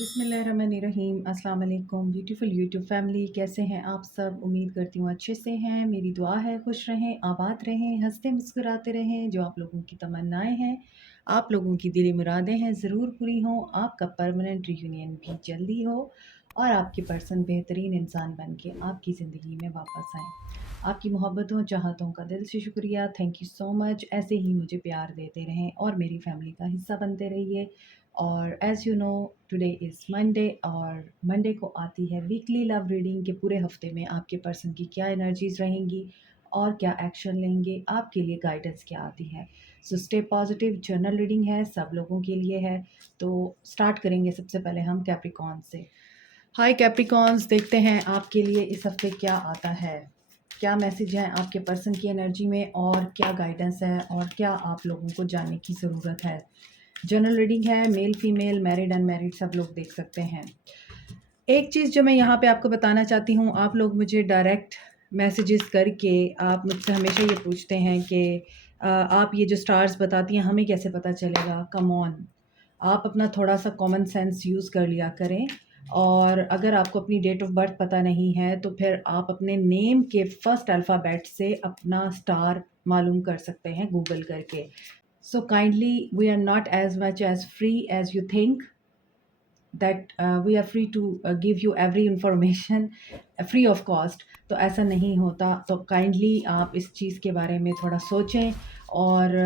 बिस्मिल्लाहिर्रहमानिर्रहीम। अस्सलाम वालेकुम ब्यूटीफुल यूट्यूब फैमिली, कैसे हैं आप सब? उम्मीद करती हूँ अच्छे से हैं। मेरी दुआ है खुश रहें, आबाद रहें, हंसते मुस्कुराते रहें। जो आप लोगों की तमन्नाएं हैं, आप लोगों की दिली मुरादें हैं, ज़रूर पूरी हों। आपका परमानेंट रियूनियन भी जल्दी हो और आपके पर्सन बेहतरीन इंसान बन के आपकी ज़िंदगी में वापस आएँ। आपकी मोहब्बतों चाहतों का दिल से शुक्रिया, थैंक यू सो मच। ऐसे ही मुझे प्यार देते रहें और मेरी फैमिली का हिस्सा बनते रहिए। और as you know, today is Monday और मंडे को आती है वीकली लव रीडिंग के पूरे हफ्ते में आपके पर्सन की क्या एनर्जीज़ रहेंगी और क्या एक्शन लेंगे, आपके लिए गाइडेंस क्या आती है। So stay positive. Journal reading है, सब लोगों के लिए है। तो स्टार्ट करेंगे सबसे पहले हम कैप्रिकॉन से। हाय कैप्रिकॉन्स, देखते हैं आपके लिए इस हफ्ते क्या आता है, क्या मैसेज है आपके पर्सन की एनर्जी में और क्या गाइडेंस है और क्या आप लोगों को जानने की ज़रूरत है। जनरल रीडिंग है, मेल फीमेल मैरिड अनमैरिड सब लोग देख सकते हैं। एक चीज़ जो मैं यहाँ पे आपको बताना चाहती हूँ, आप लोग मुझे डायरेक्ट मैसेजेस करके आप मुझसे हमेशा ये पूछते हैं कि आप ये जो स्टार्स बताती हैं हमें कैसे पता चलेगा। कम ऑन, आप अपना थोड़ा सा कॉमन सेंस यूज़ कर लिया करें। और अगर आपको अपनी डेट ऑफ बर्थ पता नहीं है तो फिर आप अपने नेम के फर्स्ट अल्फ़ाबेट से अपना स्टार मालूम कर सकते हैं गूगल करके। So kindly, we are not as much as free as you think that we are free to give you every information free of cost. तो ऐसा नहीं होता। तो काइंडली आप इस चीज़ के बारे में थोड़ा सोचें और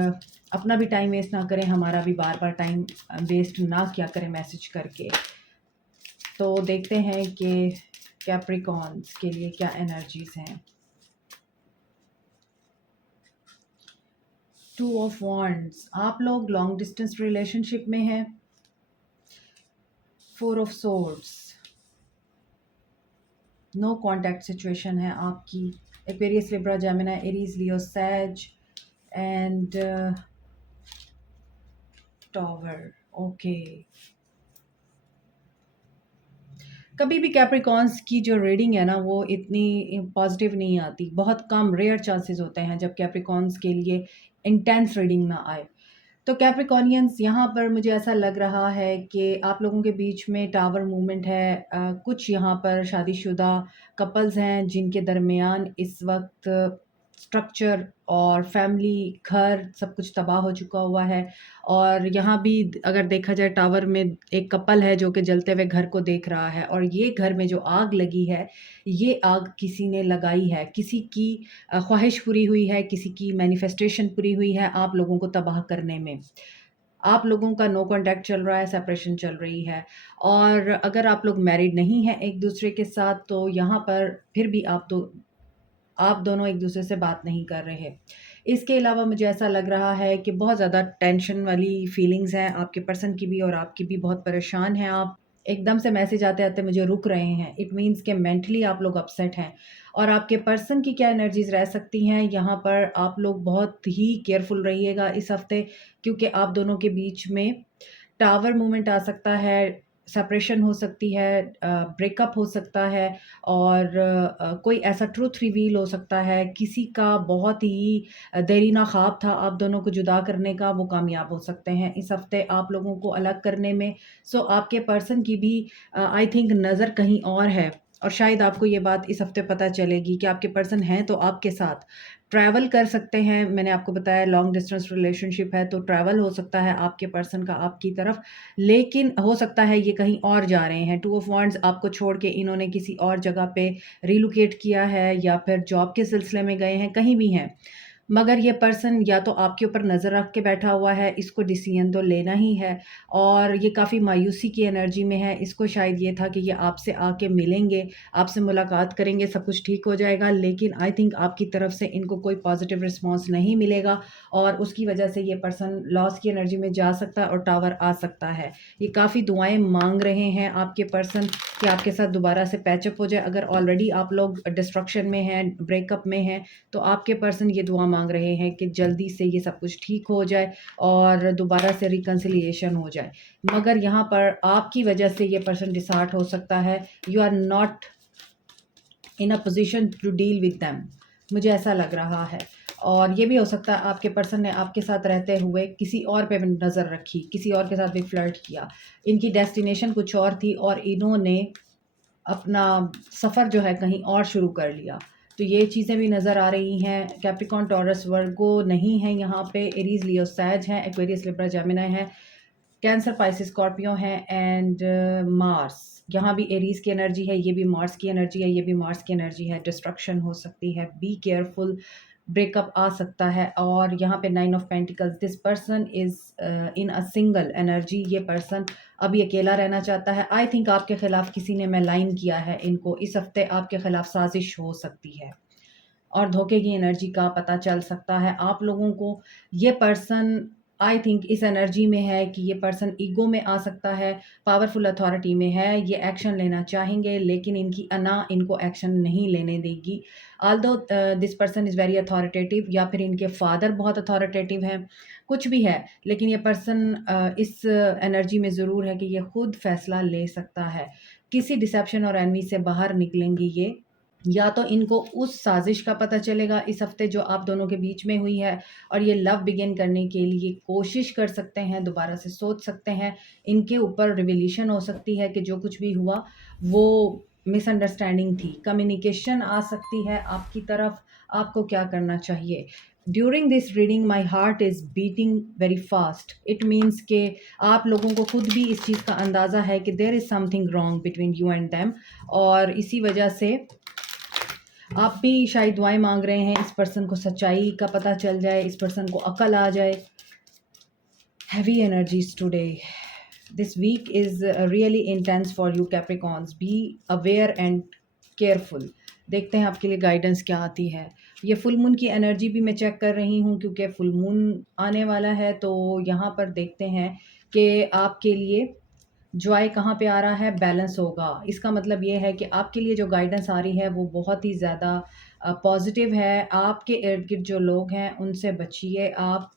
अपना भी टाइम वेस्ट ना करें, हमारा भी बार बार टाइम वेस्ट ना किया करें मैसेज करके। तो देखते हैं कि कैप्रिकॉन्स के लिए क्या एनर्जीज़ हैं। 2 ऑफ वॉन्ड्स, आप लोग लॉन्ग डिस्टेंस रिलेशनशिप में हैं। 4 of swords, no contact situation है आपकी। Aquarius, Libra, Gemini, Aries, Leo, Sag and tower. Okay, कभी भी कैप्रिकॉन्स की जो रीडिंग है ना वो इतनी पॉजिटिव नहीं आती। बहुत कम, रेयर चांसेस होते हैं जब कैप्रिकॉन्स के लिए इंटेंस रीडिंग ना आए। तो कैप्रिकॉनियंस, यहाँ पर मुझे ऐसा लग रहा है कि आप लोगों के बीच में टावर मूवमेंट है। कुछ यहाँ पर शादीशुदा कपल्स हैं जिनके दरमियान इस वक्त स्ट्रक्चर और फैमिली, घर सब कुछ तबाह हो चुका हुआ है। और यहाँ भी अगर देखा जाए, टावर में एक कपल है जो कि जलते हुए घर को देख रहा है और ये घर में जो आग लगी है, ये आग किसी ने लगाई है, किसी की ख्वाहिश पूरी हुई है, किसी की मैनिफेस्टेशन पूरी हुई है आप लोगों को तबाह करने में। आप लोगों का नो कॉन्टैक्ट चल रहा है, सेपरेशन चल रही है। और अगर आप लोग मैरिड नहीं हैं एक दूसरे के साथ तो यहाँ पर फिर भी आप दोनों एक दूसरे से बात नहीं कर रहे। इसके अलावा मुझे ऐसा लग रहा है कि बहुत ज़्यादा टेंशन वाली फीलिंग्स हैं आपके पर्सन की भी और आपकी भी। बहुत परेशान हैं आप, एकदम से मैसेज आते आते मुझे रुक रहे हैं। इट मीन्स कि मेंटली आप लोग अपसेट हैं। और आपके पर्सन की क्या एनर्जीज रह सकती हैं यहाँ पर, आप लोग बहुत ही केयरफुल रहिएगा इस हफ्ते, क्योंकि आप दोनों के बीच में टावर मूवमेंट आ सकता है, सेपरेशन हो सकती है, ब्रेकअप हो सकता है और कोई ऐसा ट्रुथ रिवील हो सकता है। किसी का बहुत ही देरीना ख्वाब था आप दोनों को जुदा करने का, वो कामयाब हो सकते हैं इस हफ्ते आप लोगों को अलग करने में। सो आपके पर्सन की भी आई थिंक नज़र कहीं और है और शायद आपको ये बात इस हफ्ते पता चलेगी कि आपके पर्सन हैं तो आपके साथ ट्रैवल कर सकते हैं। मैंने आपको बताया लॉन्ग डिस्टेंस रिलेशनशिप है तो ट्रैवल हो सकता है आपके पर्सन का आपकी तरफ, लेकिन हो सकता है ये कहीं और जा रहे हैं। 2 ऑफ वांड्स, आपको छोड़ के इन्होंने किसी और जगह पे रिलोकेट किया है या फिर जॉब के सिलसिले में गए हैं, कहीं भी हैं। मगर ये पर्सन या तो आपके ऊपर नज़र रख के बैठा हुआ है, इसको डिसीजन तो लेना ही है और ये काफ़ी मायूसी की एनर्जी में है। इसको शायद ये था कि ये आपसे आके मिलेंगे, आपसे मुलाकात करेंगे, सब कुछ ठीक हो जाएगा, लेकिन आई थिंक आपकी तरफ से इनको कोई पॉजिटिव रिस्पॉन्स नहीं मिलेगा और उसकी वजह से ये पर्सन लॉस की एनर्जी में जा सकता है और टावर आ सकता है। ये काफ़ी दुआएं मांग रहे हैं आपके पर्सन कि आपके साथ दोबारा से पैचअप हो जाए। अगर ऑलरेडी आप लोग डिस्ट्रक्शन में हैं, ब्रेकअप में हैं, तो आपके पर्सन ये दुआ मांग रहे हैं कि जल्दी से ये सब कुछ ठीक हो जाए और दोबारा से रिकन्सिलिएशन हो जाए। मगर यहाँ पर आपकी वजह से ये पर्सन डिसहार्ट हो सकता है। You are not in a position to deal with them, मुझे ऐसा लग रहा है। और ये भी हो सकता है आपके पर्सन ने आपके साथ रहते हुए किसी और पे भी नज़र रखी, किसी और के साथ भी फ्लर्ट किया। इनकी डेस्टिनेशन कुछ और थी और इन्होंने अपना सफ़र जो है कहीं और शुरू कर लिया। तो ये चीज़ें भी नज़र आ रही हैं। कैप्रिकॉर्न, टॉरस, वर्गो नहीं है यहाँ पे, एरीज़, लियो, सैज हैं, एक्वेरियस, लिब्रा, जेमिनी है, कैंसर, पाइसिस, स्कॉर्पियो हैं एंड मार्स। यहाँ भी एरीज़ की एनर्जी है, ये भी मार्स की एनर्जी है, ये भी मार्स की एनर्जी है। डिस्ट्रक्शन हो सकती है, बी केयरफुल, ब्रेकअप आ सकता है। और यहाँ पे 9 of pentacles, this person is in a single energy. ये पर्सन अभी अकेला रहना चाहता है। आई थिंक आपके ख़िलाफ़ किसी ने मैलाइन किया है इनको। इस हफ़्ते आपके ख़िलाफ़ साजिश हो सकती है और धोखे की एनर्जी का पता चल सकता है आप लोगों को। ये पर्सन आई थिंक इस एनर्जी में है कि ये पर्सन ईगो में आ सकता है, पावरफुल अथॉरिटी में है, ये एक्शन लेना चाहेंगे लेकिन इनकी अना इनको एक्शन नहीं लेने देगी। Although this person is very authoritative, या फिर इनके फादर बहुत अथॉरिटेटिव हैं, कुछ भी है, लेकिन ये पर्सन इस एनर्जी में ज़रूर है कि ये खुद फैसला ले सकता है। किसी डिसेप्शन और एनवी से बाहर निकलेंगी ये, या तो इनको उस साजिश का पता चलेगा इस हफ्ते जो आप दोनों के बीच में हुई है और ये लव बिगिन करने के लिए कोशिश कर सकते हैं, दोबारा से सोच सकते हैं। इनके ऊपर रिवोल्यूशन हो सकती है कि जो कुछ भी हुआ वो मिसअंडरस्टैंडिंग थी। कम्युनिकेशन आ सकती है आपकी तरफ, आपको क्या करना चाहिए। During this reading my heart is beating very fast. It means के आप लोगों को खुद भी इस चीज़ का अंदाज़ा है कि there is something wrong between you and them, और इसी वजह से आप भी शायद दुआएं मांग रहे हैं इस पर्सन को सच्चाई का पता चल जाए, इस पर्सन को अकल आ जाए। Heavy energies today, this week is really intense for you Capricorns, be aware and careful. देखते हैं आपके लिए गाइडेंस क्या आती है। ये फुल मून की एनर्जी भी मैं चेक कर रही हूँ क्योंकि फुल मून आने वाला है, तो यहाँ पर देखते हैं कि आपके लिए जॉय कहाँ पे आ रहा है, बैलेंस होगा। इसका मतलब ये है कि आपके लिए जो गाइडेंस आ रही है वो बहुत ही ज़्यादा पॉजिटिव है। आपके इर्द गिर्द जो लोग हैं उनसे बचिए, आप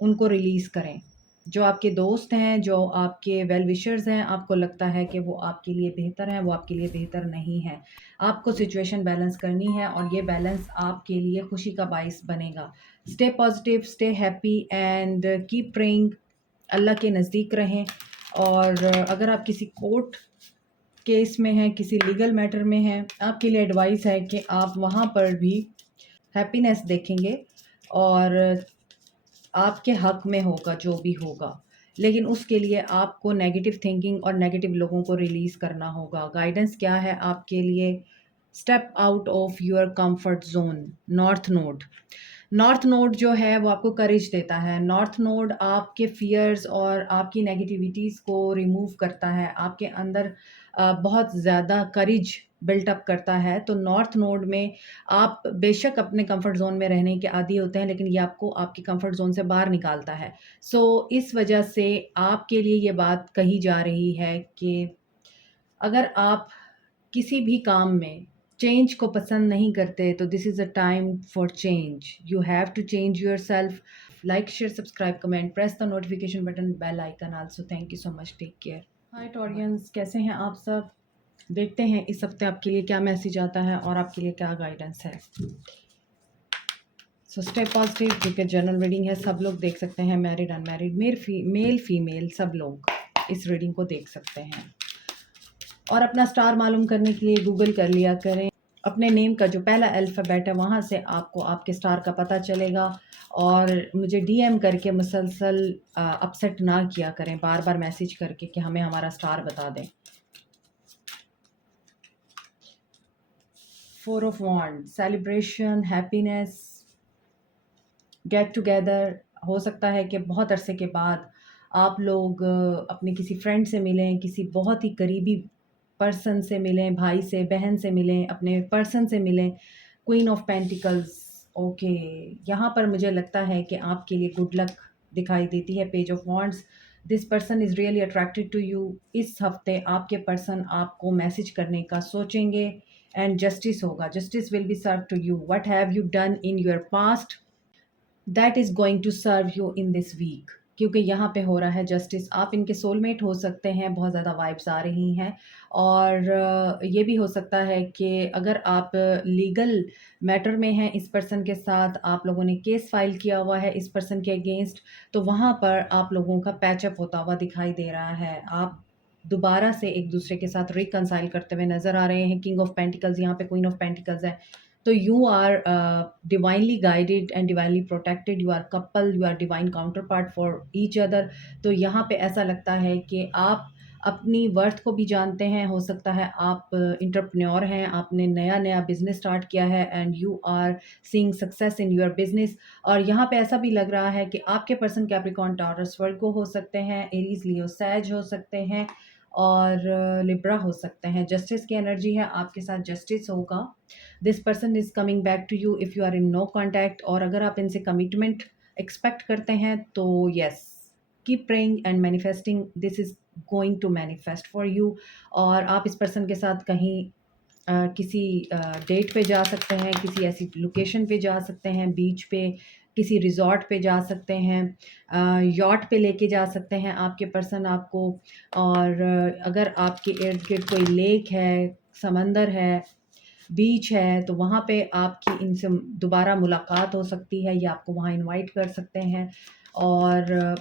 उनको रिलीज़ करें। जो आपके दोस्त हैं, जो आपके वेल विशर्स हैं, आपको लगता है कि वो आपके लिए बेहतर हैं, वो आपके लिए बेहतर नहीं है। आपको सिचुएशन बैलेंस करनी है और ये बैलेंस आपके लिए खुशी का बाइस बनेगा। Stay positive, stay happy and keep praying. Allah के नज़दीक रहें। और अगर आप किसी कोर्ट केस में हैं, किसी लीगल मैटर में हैं, आपके लिए एडवाइस है कि आप वहाँ पर भी हैप्पीनेस देखेंगे और आपके हक में होगा जो भी होगा, लेकिन उसके लिए आपको नेगेटिव थिंकिंग और नेगेटिव लोगों को रिलीज़ करना होगा। गाइडेंस क्या है आपके लिए? Step out of your comfort zone. North node, north node जो है वो आपको करेज देता है। नॉर्थ नोड आपके फियर्स और आपकी नेगेटिविटीज़ को रिमूव करता है, आपके अंदर बहुत ज़्यादा करेज बिल्टअप करता है। तो नॉर्थ नोड में आप बेशक अपने कंफर्ट ज़ोन में रहने के आदी होते हैं, लेकिन ये आपको आपकी कंफर्ट ज़ोन से बाहर निकालता है। सो इस वजह से आपके लिए ये बात कही जा रही है कि अगर आप किसी भी काम में चेंज को पसंद नहीं करते तो this is a time for change. You have to change yourself. Like, share, subscribe, comment, press the notification button, bell icon also. Thank you so much, take care. Hi Taurians, कैसे हैं आप सब? देखते हैं इस हफ्ते आपके लिए क्या मैसेज आता है और आपके लिए क्या गाइडेंस है। सो स्टे पॉजिटिव, क्योंकि जनरल रीडिंग है, सब लोग देख सकते हैं, मैरिड, अनमैरिड, मेल फीमेल सब लोग इस रीडिंग को देख सकते हैं। और अपना स्टार मालूम करने के लिए गूगल कर लिया करें। अपने नेम का जो पहला अल्फ़ाबेट है वहाँ से आपको आपके स्टार का पता चलेगा। और मुझे डीएम करके मुसलसल अपसेट ना किया करें, बार बार मैसेज करके कि हमें हमारा स्टार बता दें। 4 of wand, celebration, happiness, get together. हो सकता है कि बहुत अरसे के बाद आप लोग अपने किसी फ्रेंड से मिलें, किसी बहुत ही करीबी पर्सन से मिलें, भाई से, बहन से मिलें, अपने पर्सन से मिलें। क्वीन ऑफ पेंटिकल्स, ओके, यहाँ पर मुझे लगता है कि आपके लिए गुड लक दिखाई देती है। Page of wands, this person is really attracted to you. इस हफ्ते आपके पर्सन आपको मैसेज करने का सोचेंगे एंड जस्टिस होगा। Justice will be serve to you. What have you done in your past that is going to serve you in this week। क्योंकि यहाँ पे हो रहा है जस्टिस। आप इनके सोलमेट हो सकते हैं, बहुत ज़्यादा वाइब्स आ रही हैं। और ये भी हो सकता है कि अगर आप लीगल मैटर में हैं इस पर्सन के साथ, आप लोगों ने केस फाइल किया हुआ है इस पर्सन के अगेंस्ट, तो वहाँ पर आप लोगों का पैचअप होता हुआ दिखाई दे रहा है। आप दोबारा से एक दूसरे के साथ रिकंसाइल करते हुए नज़र आ रहे हैं। किंग ऑफ पेंटिकल्स, यहाँ पे क्वीन ऑफ पेंटिकल्स है। तो you are divinely guided and divinely protected, you are couple, you are divine counter part for each other. तो यहाँ पे ऐसा लगता है कि आप अपनी वर्थ को भी जानते हैं। हो सकता है आप इंटरप्रेन्योर हैं, आपने नया नया बिजनेस स्टार्ट किया है and you are seeing success in your business. और यहाँ पे ऐसा भी लग रहा है कि आपके पर्सन कैप्रिकॉर्न, टॉरस, वर्गो हो सकते हैं, एरीज, लियो, सैज हो सकते हैं और लिब्रा हो सकते हैं। जस्टिस की एनर्जी है, आपके साथ जस्टिस होगा। This person is coming back to you if you are in no contact. और अगर आप इनसे कमिटमेंट एक्सपेक्ट करते हैं तो yes, keep praying and manifesting, this is going to manifest for you. और आप इस पर्सन के साथ कहीं किसी डेट पे जा सकते हैं, किसी ऐसी लोकेशन पे जा सकते हैं, बीच पे, किसी रिज़ॉर्ट पे जा सकते हैं, यॉट पे लेके जा सकते हैं आपके पर्सन आपको। और अगर आपके इर्द गिर्द कोई लेक है, समंदर है, बीच है, तो वहाँ पे आपकी इनसे दोबारा मुलाकात हो सकती है या आपको वहाँ इनवाइट कर सकते हैं। और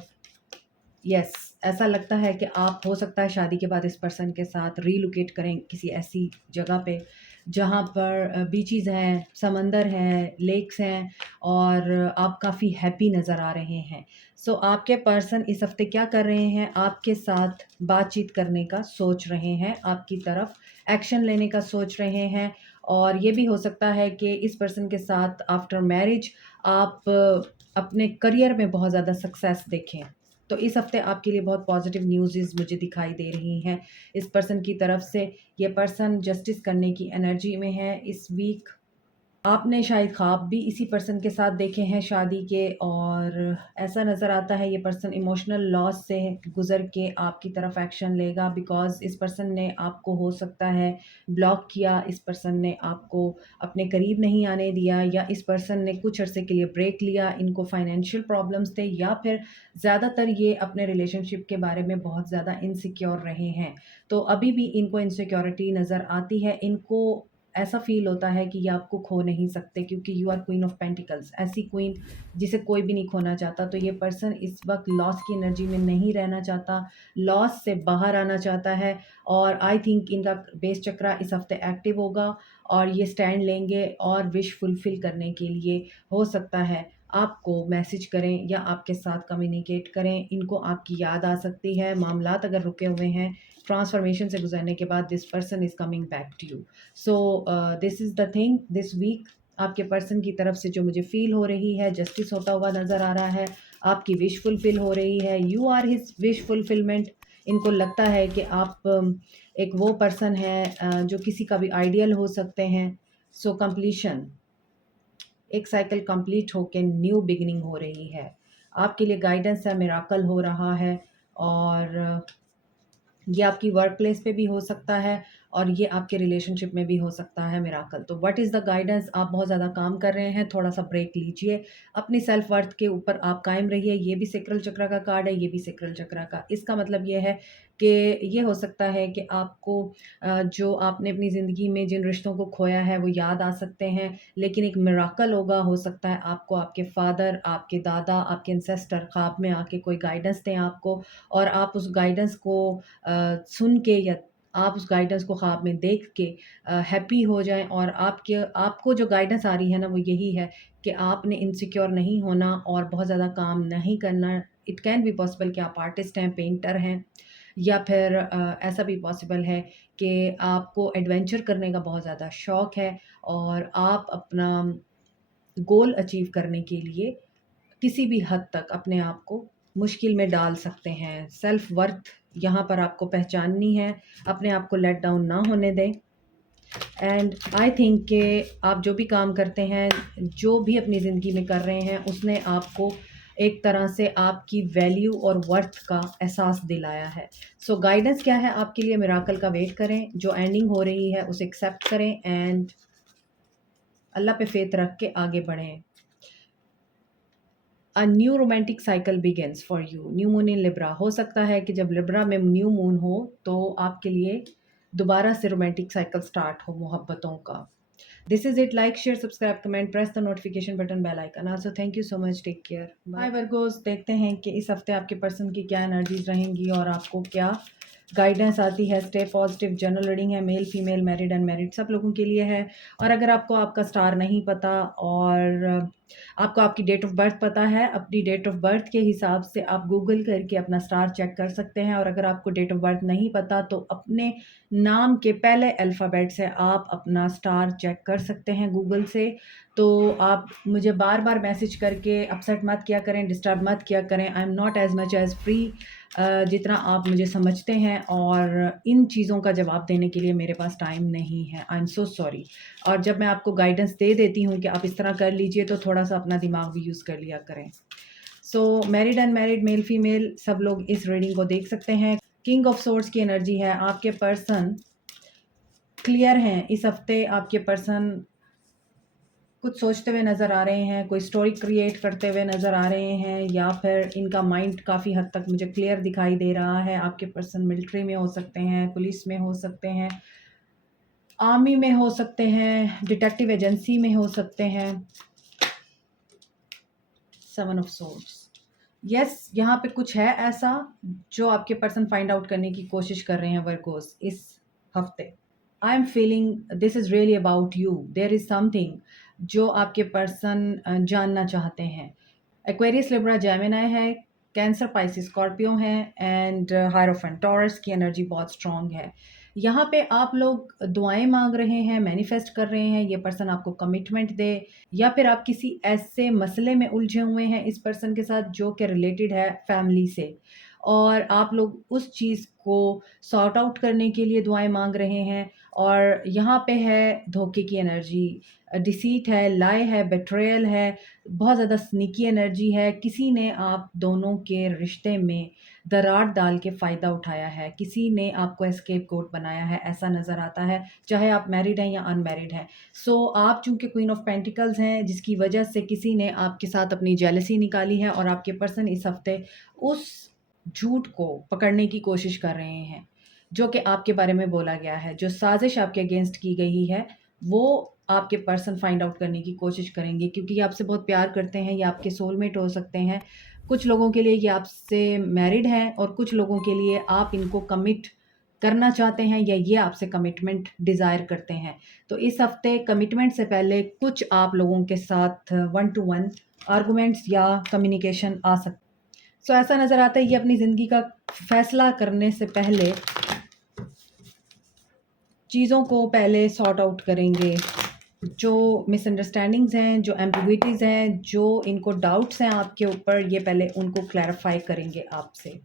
यस, ऐसा लगता है कि आप हो सकता है शादी के बाद इस पर्सन के साथ रीलोकेट करें किसी ऐसी जगह पे जहाँ पर बीचेस हैं, समंदर है, लेक्स हैं और आप काफ़ी हैप्पी नज़र आ रहे हैं। सो आपके पर्सन इस हफ्ते क्या कर रहे हैं? आपके साथ बातचीत करने का सोच रहे हैं, आपकी तरफ एक्शन लेने का सोच रहे हैं। और ये भी हो सकता है कि इस पर्सन के साथ आफ्टर मैरिज आप अपने करियर में बहुत ज़्यादा सक्सेस देखें। तो इस हफ्ते आपके लिए बहुत पॉजिटिव न्यूज़ मुझे दिखाई दे रही हैं इस पर्सन की तरफ से। ये पर्सन जस्टिस करने की एनर्जी में है इस वीक। आपने शायद ख्वाब भी इसी पर्सन के साथ देखे हैं शादी के, और ऐसा नज़र आता है ये पर्सन इमोशनल लॉस से गुज़र के आपकी तरफ एक्शन लेगा। बिकॉज़ इस पर्सन ने आपको हो सकता है ब्लॉक किया, इस पर्सन ने आपको अपने करीब नहीं आने दिया, या इस पर्सन ने कुछ अरसे के लिए ब्रेक लिया। इनको फाइनेंशियल प्रॉब्लम्स थे, या फिर ज़्यादातर ये अपने रिलेशनशिप के बारे में बहुत ज़्यादा इनसिक्योर रहे हैं। तो अभी भी इनको इनसिक्योरिटी नज़र आती है। इनको ऐसा फ़ील होता है कि ये आपको खो नहीं सकते, क्योंकि you are queen of pentacles, ऐसी क्वीन जिसे कोई भी नहीं खोना चाहता। तो ये पर्सन इस वक़्त लॉस की एनर्जी में नहीं रहना चाहता, लॉस से बाहर आना चाहता है। और आई थिंक इनका बेस चक्रा इस हफ़्ते एक्टिव होगा और ये स्टैंड लेंगे और विश फुलफ़िल करने के लिए हो सकता है आपको मैसेज करें या आपके साथ कम्युनिकेट करें। इनको आपकी याद आ सकती है, मामलात अगर रुके हुए हैं, ट्रांसफॉर्मेशन से गुजरने के बाद this person is coming back to you. So this is the thing this week. आपके पर्सन की तरफ से जो मुझे फ़ील हो रही है, जस्टिस होता हुआ नज़र आ रहा है, आपकी विश फुलफ़िल हो रही है, you are his wish fulfilment. इनको लगता है कि आप एक वो पर्सन है जो किसी का भी आइडियल हो सकते हैं। सो कंप्लीशन, एक साइकिल कंप्लीट होके न्यू बिगिनिंग हो रही है। आपके लिए गाइडेंस है, मिराकल हो रहा है। और ये आपकी वर्क प्लेस पे भी हो सकता है और ये आपके रिलेशनशिप में भी हो सकता है मिराकल। तो व्हाट इज़ द गाइडेंस? आप बहुत ज़्यादा काम कर रहे हैं, थोड़ा सा ब्रेक लीजिए, अपनी सेल्फ वर्थ के ऊपर आप कायम रहिए। ये भी सेक्रल चक्र का कार्ड है, ये भी सेक्रल चक्र का। इसका मतलब ये है कि ये हो सकता है कि आपको जो आपने अपनी ज़िंदगी में जिन रिश्तों को खोया है वो याद आ सकते हैं, लेकिन एक मिराकल होगा। हो सकता है आपको आपके फादर, आपके दादा, आपके एंसेस्टर ख्वाब में आके कोई गाइडेंस दें आपको, और आप उस गाइडेंस को सुन के या आप उस गाइडेंस को ख्वाब में देख के हैप्पी हो जाएँ। और आपको जो गाइडेंस आ रही है ना, वो यही है कि आपने इनसिक्योर नहीं होना और बहुत ज़्यादा काम नहीं करना। इट कैन बी पॉसिबल कि आप आर्टिस्ट हैं, पेंटर हैं, या फिर ऐसा भी पॉसिबल है कि आपको एडवेंचर करने का बहुत ज़्यादा शौक है और आप अपना गोल अचीव करने के लिए किसी भी हद तक अपने आप को मुश्किल में डाल सकते हैं। सेल्फ वर्थ यहाँ पर आपको पहचाननी है, अपने आप को लेट डाउन ना होने दें। एंड आई थिंक कि आप जो भी काम करते हैं, जो भी अपनी ज़िंदगी में कर रहे हैं, उसने आपको एक तरह से आपकी वैल्यू और वर्थ का एहसास दिलाया है। सो गाइडेंस क्या है आपके लिए? मिराकल का वेट करें, जो एंडिंग हो रही है उसे एक्सेप्ट करें एंड अल्लाह पे फेथ रख के आगे बढ़ें। A new romantic cycle begins for you. New moon in Libra, हो सकता है कि जब लिब्रा में न्यू मून हो तो आपके लिए दोबारा से रोमांटिक साइकिल स्टार्ट हो मोहब्बतों का। This is it. Like share subscribe comment press the notification button bell icon. Also thank you so much, take care, bye Virgos. देखते हैं कि इस हफ्ते आपके पर्सन की क्या एनर्जीज रहेंगी और आपको क्या गाइडेंस आती है। Stay positive. जनरल रीडिंग है, मेल फीमेल मैरिड अनमैरिड सब लोगों के लिए है। और अगर आपको आपका स्टार नहीं पता और आपको आपकी डेट ऑफ बर्थ पता है, अपनी डेट ऑफ बर्थ के हिसाब से आप गूगल करके अपना स्टार चेक कर सकते हैं। और अगर आपको डेट ऑफ बर्थ नहीं पता तो अपने नाम के पहले अल्फ़ाबेट से आप अपना स्टार चेक कर सकते हैं गूगल से। तो आप मुझे बार बार मैसेज करके अपसेट मत किया करें, डिस्टर्ब मत किया करें। I am not as much as free जितना आप मुझे समझते हैं, और इन चीज़ों का जवाब देने के लिए मेरे पास टाइम नहीं है। I am so sorry. और जब मैं आपको गाइडेंस दे देती हूँ कि आप इस तरह कर लीजिए तो थोड़ा सा अपना दिमाग भी यूज़ कर लिया करें। सो मैरिड अनमैरिड मेल फीमेल सब लोग इस रीडिंग को देख सकते हैं। किंग ऑफ सोर्ड्स की एनर्जी है। आपके पर्सन क्लियर हैं इस हफ्ते। आपके पर्सन कुछ सोचते हुए नज़र आ रहे हैं, कोई स्टोरी क्रिएट करते हुए नज़र आ रहे हैं, या फिर इनका माइंड काफ़ी हद तक मुझे क्लियर दिखाई दे रहा है। आपके पर्सन मिलिट्री में हो सकते हैं, पुलिस में हो सकते हैं, आर्मी में हो सकते हैं, डिटेक्टिव एजेंसी में हो सकते हैं। 7 ऑफ सोर्ड्स। यस, यहाँ पे कुछ है ऐसा जो आपके पर्सन फाइंड आउट करने की कोशिश कर रहे हैं वर्गोस इस हफ्ते। I am feeling this is really about you. There is something जो आपके पर्सन जानना चाहते हैं। एक्वेरियस लिब्रा जेमिनी है, कैंसर पाइसिस स्कॉर्पियो है, एंड हायरोफेंट टॉरस की एनर्जी बहुत स्ट्रॉन्ग है। यहाँ पे आप लोग दुआएं मांग रहे हैं, मैनिफेस्ट कर रहे हैं ये पर्सन आपको कमिटमेंट दे, या फिर आप किसी ऐसे मसले में उलझे हुए हैं इस पर्सन के साथ जो कि रिलेटेड है फैमिली से, और आप लोग उस चीज़ को सॉर्ट आउट करने के लिए दुआएं मांग रहे हैं। और यहाँ पे है धोखे की एनर्जी, डिसीट है, लाई है, बेट्रेयल है, बहुत ज़्यादा स्नीकी एनर्जी है। किसी ने आप दोनों के रिश्ते में दरार डाल के फ़ायदा उठाया है, किसी ने आपको एस्केप कोट बनाया है, ऐसा नज़र आता है, चाहे आप मैरिड हैं या अनमैरिड हैं। सो आप चूँकि क्वीन ऑफ पेंटिकल्स हैं, जिसकी वजह से किसी ने आपके साथ अपनी जेलसी निकाली है, और आपके पर्सन इस हफ्ते उस झूठ को पकड़ने की कोशिश कर रहे हैं जो कि आपके बारे में बोला गया है। जो साजिश आपके अगेंस्ट की गई है वो आपके पर्सन फाइंड आउट करने की कोशिश करेंगे, क्योंकि ये आपसे बहुत प्यार करते हैं, ये आपके सोलमेट हो सकते हैं। कुछ लोगों के लिए ये आपसे मैरिड हैं, और कुछ लोगों के लिए आप इनको कमिट करना चाहते हैं, या ये आपसे कमिटमेंट डिज़ायर करते हैं। तो इस हफ्ते कमिटमेंट से पहले कुछ आप लोगों के साथ 1 टू 1 आर्गुमेंट्स या कम्युनिकेशन आ सकते। सो ऐसा नज़र आता है ये अपनी ज़िंदगी का फ़ैसला करने से पहले चीज़ों को पहले सॉर्ट आउट करेंगे। जो मिसअंडरस्टैंडिंग्स हैं, जो एम्बिग्विटीज़ हैं, जो इनको डाउट्स हैं आपके ऊपर, ये पहले उनको क्लैरिफाई करेंगे आपसे।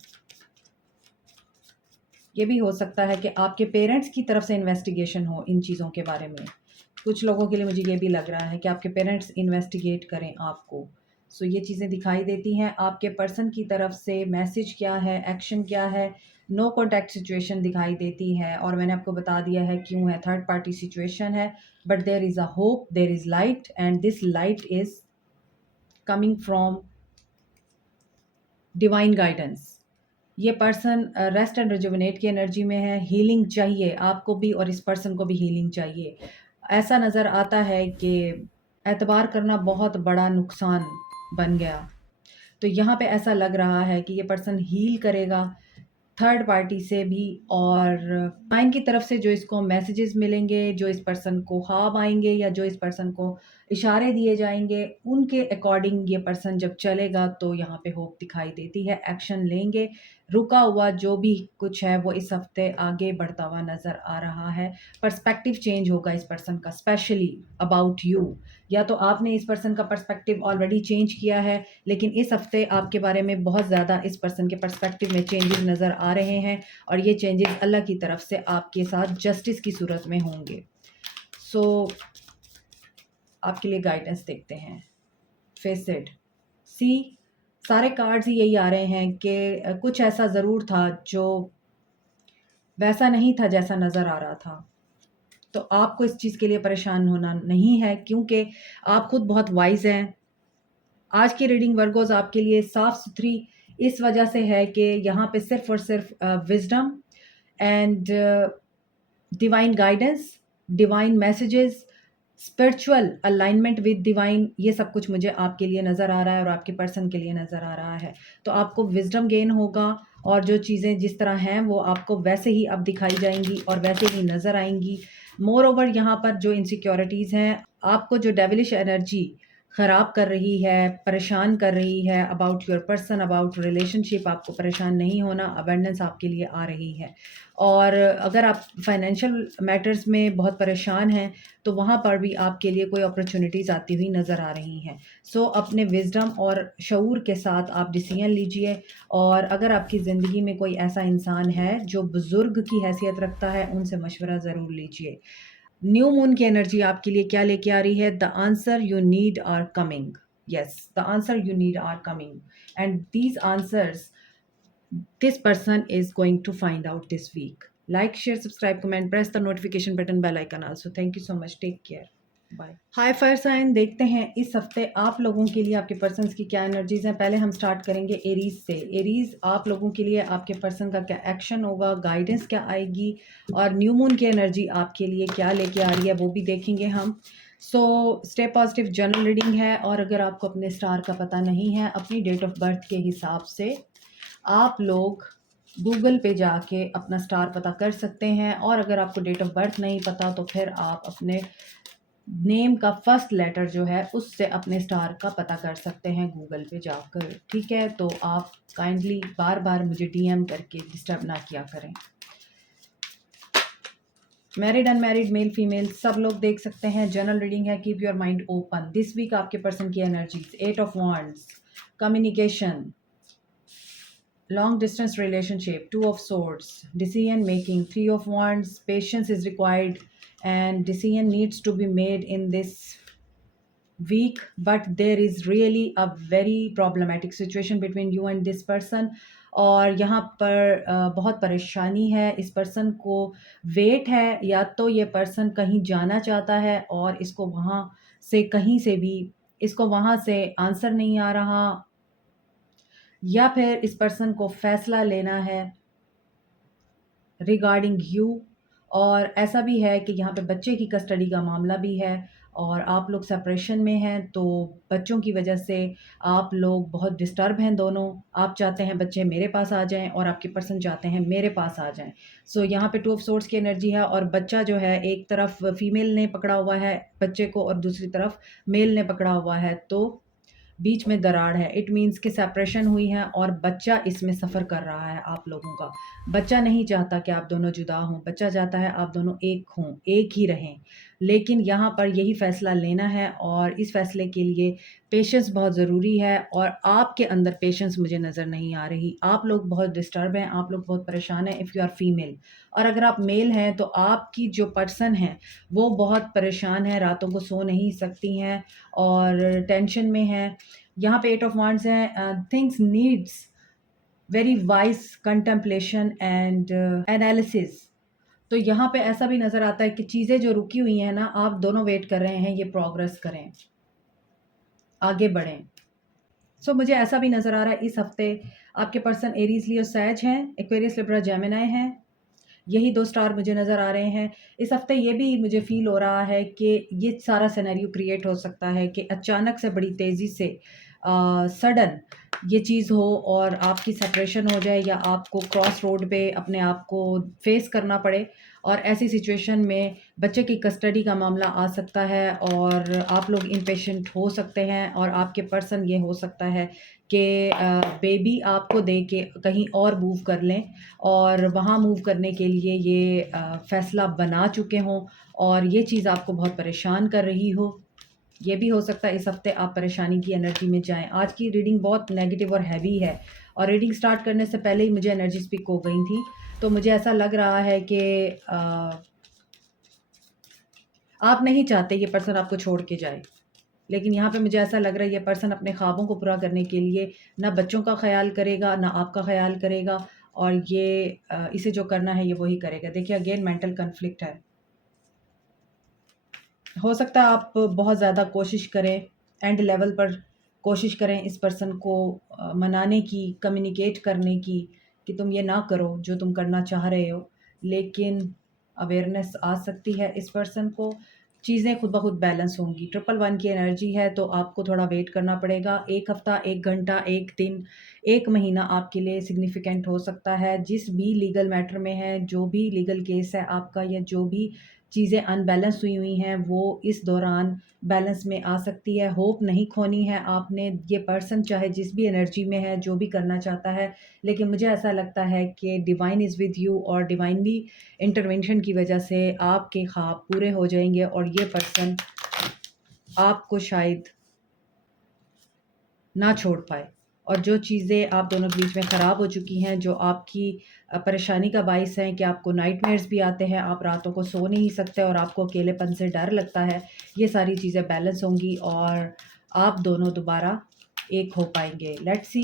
ये भी हो सकता है कि आपके पेरेंट्स की तरफ से इन्वेस्टिगेशन हो इन चीज़ों के बारे में। कुछ लोगों के लिए मुझे ये भी लग रहा है कि आपके पेरेंट्स इन्वेस्टिगेट करें आपको। सो ये चीज़ें दिखाई देती हैं। आपके पर्सन की तरफ से मैसेज क्या है, एक्शन क्या है। नो कॉन्टैक्ट सिचुएशन दिखाई देती है, और मैंने आपको बता दिया है क्यों है। थर्ड पार्टी सिचुएशन है, but there is a hope, there is light, and this light is coming from divine guidance. ये पर्सन रेस्ट एंड रिजुविनेट की एनर्जी में है। हीलिंग चाहिए आपको भी, और इस पर्सन को भी हीलिंग चाहिए। ऐसा नज़र आता है कि एतबार करना बहुत बड़ा नुकसान बन गया। तो यहाँ पे ऐसा लग रहा है कि ये पर्सन हील करेगा थर्ड पार्टी से भी, और माइन की तरफ से जो इसको मैसेजेस मिलेंगे, जो इस पर्सन को ख्वाब आएंगे, या जो इस पर्सन को इशारे दिए जाएंगे, उनके अकॉर्डिंग ये पर्सन जब चलेगा तो यहाँ पे होप दिखाई देती है। एक्शन लेंगे, रुका हुआ जो भी कुछ है वो इस हफ्ते आगे बढ़ता हुआ नज़र आ रहा है। पर्सपेक्टिव चेंज होगा इस पर्सन का, स्पेशली अबाउट यू। या तो आपने इस पर्सन का पर्सपेक्टिव ऑलरेडी चेंज किया है, लेकिन इस हफ्ते आपके बारे में बहुत ज़्यादा इस पर्सन के पर्सपेक्टिव में चेंजेस नज़र आ रहे हैं, और ये चेंजेस अल्लाह की तरफ से आपके साथ जस्टिस की सूरत में होंगे। सो आपके लिए गाइडेंस देखते हैं। फेस इट, सी, सारे कार्ड्स ही यही आ रहे हैं कि कुछ ऐसा ज़रूर था जो वैसा नहीं था जैसा नज़र आ रहा था। तो आपको इस चीज़ के लिए परेशान होना नहीं है, क्योंकि आप खुद बहुत वाइज़ हैं, आज की रीडिंग वर्गोज़ आपके लिए साफ-सुथरी इस वजह से है कि यहाँ पे सिर्फ़ और सिर्फ़ wisdom and divine guidance, divine messages, spiritual alignment with divine, ये सब कुछ मुझे आपके लिए नज़र आ रहा है और आपके पर्सन के लिए नज़र आ रहा है। तो आपको विज़डम गेन होगा और जो चीज़ें जिस तरह हैं वो आपको वैसे ही अब दिखाई जाएँगी और वैसे ही नज़र आएँगी। मोर ओवर यहाँ पर जो इनसिक्योरिटीज़ हैं, आपको जो डेविलिश एनर्जी ख़राब कर रही है, परेशान कर रही है, about your person, about relationship, आपको परेशान नहीं होना, अबंडेंस आपके लिए आ रही है। और अगर आप फाइनेंशियल मैटर्स में बहुत परेशान हैं, तो वहाँ पर भी आपके लिए कोई अपॉर्चुनिटीज़ आती हुई नज़र आ रही हैं। सो अपने विज़डम और शऊर के साथ आप डिसीजन लीजिए। और अगर आपकी ज़िंदगी में कोई ऐसा इंसान है जो बुज़ुर्ग की हैसियत रखता है, उनसे मशवरा ज़रूर लीजिए। न्यू मून की एनर्जी आपके लिए क्या लेके आ रही है? The answer you need are coming. Yes, the answer you need are coming and these answers this person is going to find out this week. Like, share, subscribe, comment, press the notification button, bell icon also. Thank you so much. Take care. Bye. Hi fire sign, देखते हैं इस हफ्ते आप लोगों के लिए आपके persons की क्या एनर्जीज हैं। पहले हम स्टार्ट करेंगे एरीज से। एरीज, आप लोगों के लिए आपके पर्सन का क्या एक्शन होगा, गाइडेंस क्या आएगी और न्यू मून की एनर्जी आपके लिए क्या लेके आ रही है वो भी देखेंगे हम। So stay positive general reading है और अगर आपको अपने स्टार का पता नहीं है, अपनी डेट ऑफ बर्थ के हिसाब से आप लोग गूगल पे जाके अपना स्टार पता कर सकते हैं। और अगर आपको डेट ऑफ बर्थ नहीं पता तो फिर आप अपने नेम का फर्स्ट लेटर जो है उससे अपने स्टार का पता कर सकते हैं गूगल पे जाकर। ठीक है, तो आप काइंडली बार बार मुझे डीएम करके डिस्टर्ब ना किया करें। मैरिड अनमैरिड, मेल फीमेल सब लोग देख सकते हैं। जनरल रीडिंग है, keep your mind open. This week आपके पर्सन की energies, 8 of wands, communication, long distance relationship, 2 of swords, decision making, 3 of wands, patience is required and decision needs to be made in this week, but there is really a very problematic situation between you and this person। और यहाँ पर बहुत परेशानी है, इस person को wait है, या तो ये पर्सन कहीं जाना चाहता है और इसको वहाँ से कहीं से भी इसको वहाँ से आंसर नहीं आ रहा, या फिर इस पर्सन को फैसला लेना है रिगार्डिंग यू। और ऐसा भी है कि यहाँ पे बच्चे की कस्टडी का मामला भी है और आप लोग सेपरेशन में हैं, तो बच्चों की वजह से आप लोग बहुत डिस्टर्ब हैं दोनों। आप चाहते हैं बच्चे मेरे पास आ जाएं और आपके पर्सन चाहते हैं मेरे पास आ जाएं। सो यहाँ पे 2 ऑफ सोर्ड्स की एनर्जी है और बच्चा जो है एक तरफ फीमेल ने पकड़ा हुआ है बच्चे को और दूसरी तरफ मेल ने पकड़ा हुआ है, तो बीच में दरार है। इट मीन्स कि सेपरेशन हुई है और बच्चा इसमें सफ़र कर रहा है आप लोगों का। बच्चा नहीं चाहता कि आप दोनों जुदा हों, बच्चा चाहता है आप दोनों एक हों, एक ही रहें। लेकिन यहाँ पर यही फ़ैसला लेना है और इस फ़ैसले के लिए पेशेंस बहुत ज़रूरी है और आपके अंदर पेशेंस मुझे नज़र नहीं आ रही। आप लोग बहुत डिस्टर्ब हैं, आप लोग बहुत परेशान हैं इफ़ यू आर फीमेल। और अगर आप मेल हैं तो आपकी जो पर्सन है वो बहुत परेशान है, रातों को सो नहीं सकती हैं और टेंशन में हैं। यहाँ पे 8 ऑफ वांड्स हैं, things needs very wise contemplation and analysis. तो यहाँ पे ऐसा भी नज़र आता है कि चीज़ें जो रुकी हुई हैं ना, आप दोनों वेट कर रहे हैं ये प्रोग्रेस करें, आगे बढ़ें। सो मुझे ऐसा भी नज़र आ रहा है इस हफ्ते आपके पर्सन एरीज लियो सैज हैं, एक्वेरियस लिब्रा जेमिनी हैं। यही 2 स्टार मुझे नज़र आ रहे हैं। इस हफ्ते ये भी मुझे फ़ील हो रहा है कि ये सारा सिनेरियो क्रिएट हो सकता है कि अचानक से बड़ी तेज़ी से सडन ये चीज़ हो और आपकी सेपरेशन हो जाए या आपको क्रॉस रोड पे अपने आप को फेस करना पड़े। और ऐसी सिचुएशन में बच्चे की कस्टडी का मामला आ सकता है और आप लोग इम्पेशेंट हो सकते हैं और आपके पर्सन ये हो सकता है कि बेबी आपको दे के कहीं और मूव कर लें और वहाँ मूव करने के लिए ये फ़ैसला बना चुके हों और ये चीज़ आपको बहुत परेशान कर रही हो। ये भी हो सकता है इस हफ्ते आप परेशानी की एनर्जी में जाएँ। आज की रीडिंग बहुत नेगेटिव और हैवी है और रीडिंग स्टार्ट करने से पहले ही मुझे एनर्जी स्पिक हो गई थी। तो मुझे ऐसा लग रहा है कि आप नहीं चाहते ये पर्सन आपको छोड़ के जाए, लेकिन यहाँ पे मुझे ऐसा लग रहा है ये पर्सन अपने ख्वाबों को पूरा करने के लिए ना बच्चों का ख्याल करेगा, ना आपका ख्याल करेगा और ये इसे जो करना है ये वही करेगा। देखिए अगेन मेंटल कॉन्फ्लिक्ट है। हो सकता है आप बहुत ज़्यादा कोशिश करें, एंड लेवल पर कोशिश करें इस पर्सन को मनाने की, कम्युनिकेट करने की कि तुम ये ना करो जो तुम करना चाह रहे हो। लेकिन अवेयरनेस आ सकती है इस पर्सन को, चीज़ें खुद ब खुद बैलेंस होंगी। 111 की एनर्जी है तो आपको थोड़ा वेट करना पड़ेगा। 1 हफ़्ता, 1 घंटा, 1 दिन, 1 महीना आपके लिए सिग्निफिकेंट हो सकता है। जिस भी लीगल मैटर में है, जो भी लीगल केस है आपका, या जो भी चीज़ें अनबैलेंस हुई हैं, वो इस दौरान बैलेंस में आ सकती है। होप नहीं खोनी है आपने। ये पर्सन चाहे जिस भी एनर्जी में है, जो भी करना चाहता है, लेकिन मुझे ऐसा लगता है कि डिवाइन इज़ विद यू, और डिवाइनली इंटरवेंशन की वजह से आपके ख्वाब पूरे हो जाएँगे और ये पर्सन आपको शायद ना छोड़ पाए। और जो चीज़ें आप दोनों के बीच में ख़राब हो चुकी हैं, जो आपकी परेशानी का बाइस हैं कि आपको नाइटमेयर्स भी आते हैं, आप रातों को सो नहीं सकते और आपको अकेलेपन से डर लगता है, ये सारी चीज़ें बैलेंस होंगी और आप दोनों दोबारा एक हो पाएँगे। लेट्स सी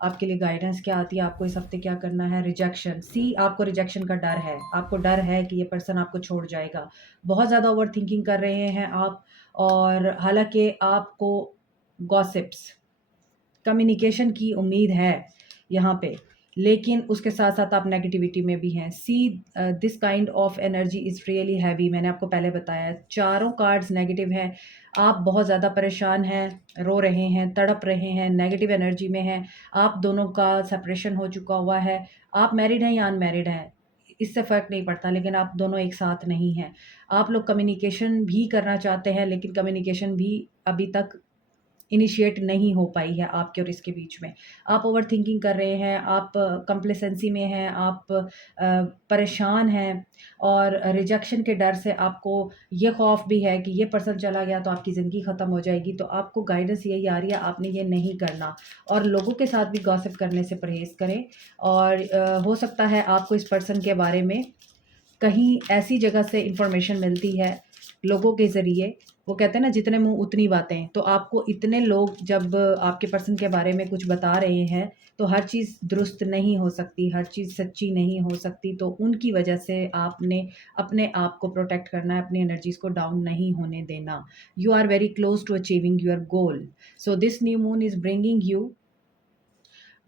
आपके लिए गाइडेंस क्या आती है, आपको इस हफ़्ते क्या करना है। रिजेक्शन, सी आपको रिजेक्शन का डर है, आपको डर है कि ये पर्सन आपको छोड़ जाएगा। बहुत ज़्यादा ओवरथिंकिंग कर रहे हैं आप, और हालाँकि आपको गॉसिप्स, कम्युनिकेशन की उम्मीद है यहाँ पे, लेकिन उसके साथ-साथ आप नेगेटिविटी में भी हैं। See this kind of energy is really heavy. मैंने आपको पहले बताया, चारों कार्ड्स नेगेटिव हैं। आप बहुत ज़्यादा परेशान हैं, रो रहे हैं, तड़प रहे हैं, नेगेटिव एनर्जी में हैं। आप दोनों का सेपरेशन हो चुका हुआ है। आप मैरिड हैं या अनमैरिड हैं, इससे फ़र्क नहीं पड़ता, लेकिन आप दोनों एक साथ नहीं हैं। आप लोग कम्युनिकेशन भी करना चाहते हैं, लेकिन कम्युनिकेशन भी अभी तक इनिशिएट नहीं हो पाई है आपके और इसके बीच में। आप ओवरथिंकिंग कर रहे हैं, आप कंप्लेसेंसी में हैं, आप परेशान हैं, और रिजेक्शन के डर से आपको ये खौफ भी है कि ये पर्सन चला गया तो आपकी ज़िंदगी ख़त्म हो जाएगी। तो आपको गाइडेंस यही आ रही है, आपने ये नहीं करना, और लोगों के साथ भी गॉसिप करने से परहेज़ करें। और हो सकता है आपको इस पर्सन के बारे में कहीं ऐसी जगह से इन्फॉर्मेशन मिलती है लोगों के ज़रिए। वो कहते हैं ना, जितने मुँह उतनी बातें। तो आपको इतने लोग जब आपके पर्सन के बारे में कुछ बता रहे हैं, तो हर चीज़ दुरुस्त नहीं हो सकती, हर चीज़ सच्ची नहीं हो सकती। तो उनकी वजह से आपने अपने आप को प्रोटेक्ट करना है, अपनी एनर्जीज़ को डाउन नहीं होने देना। You are very close to achieving your goal. So this new moon is bringing you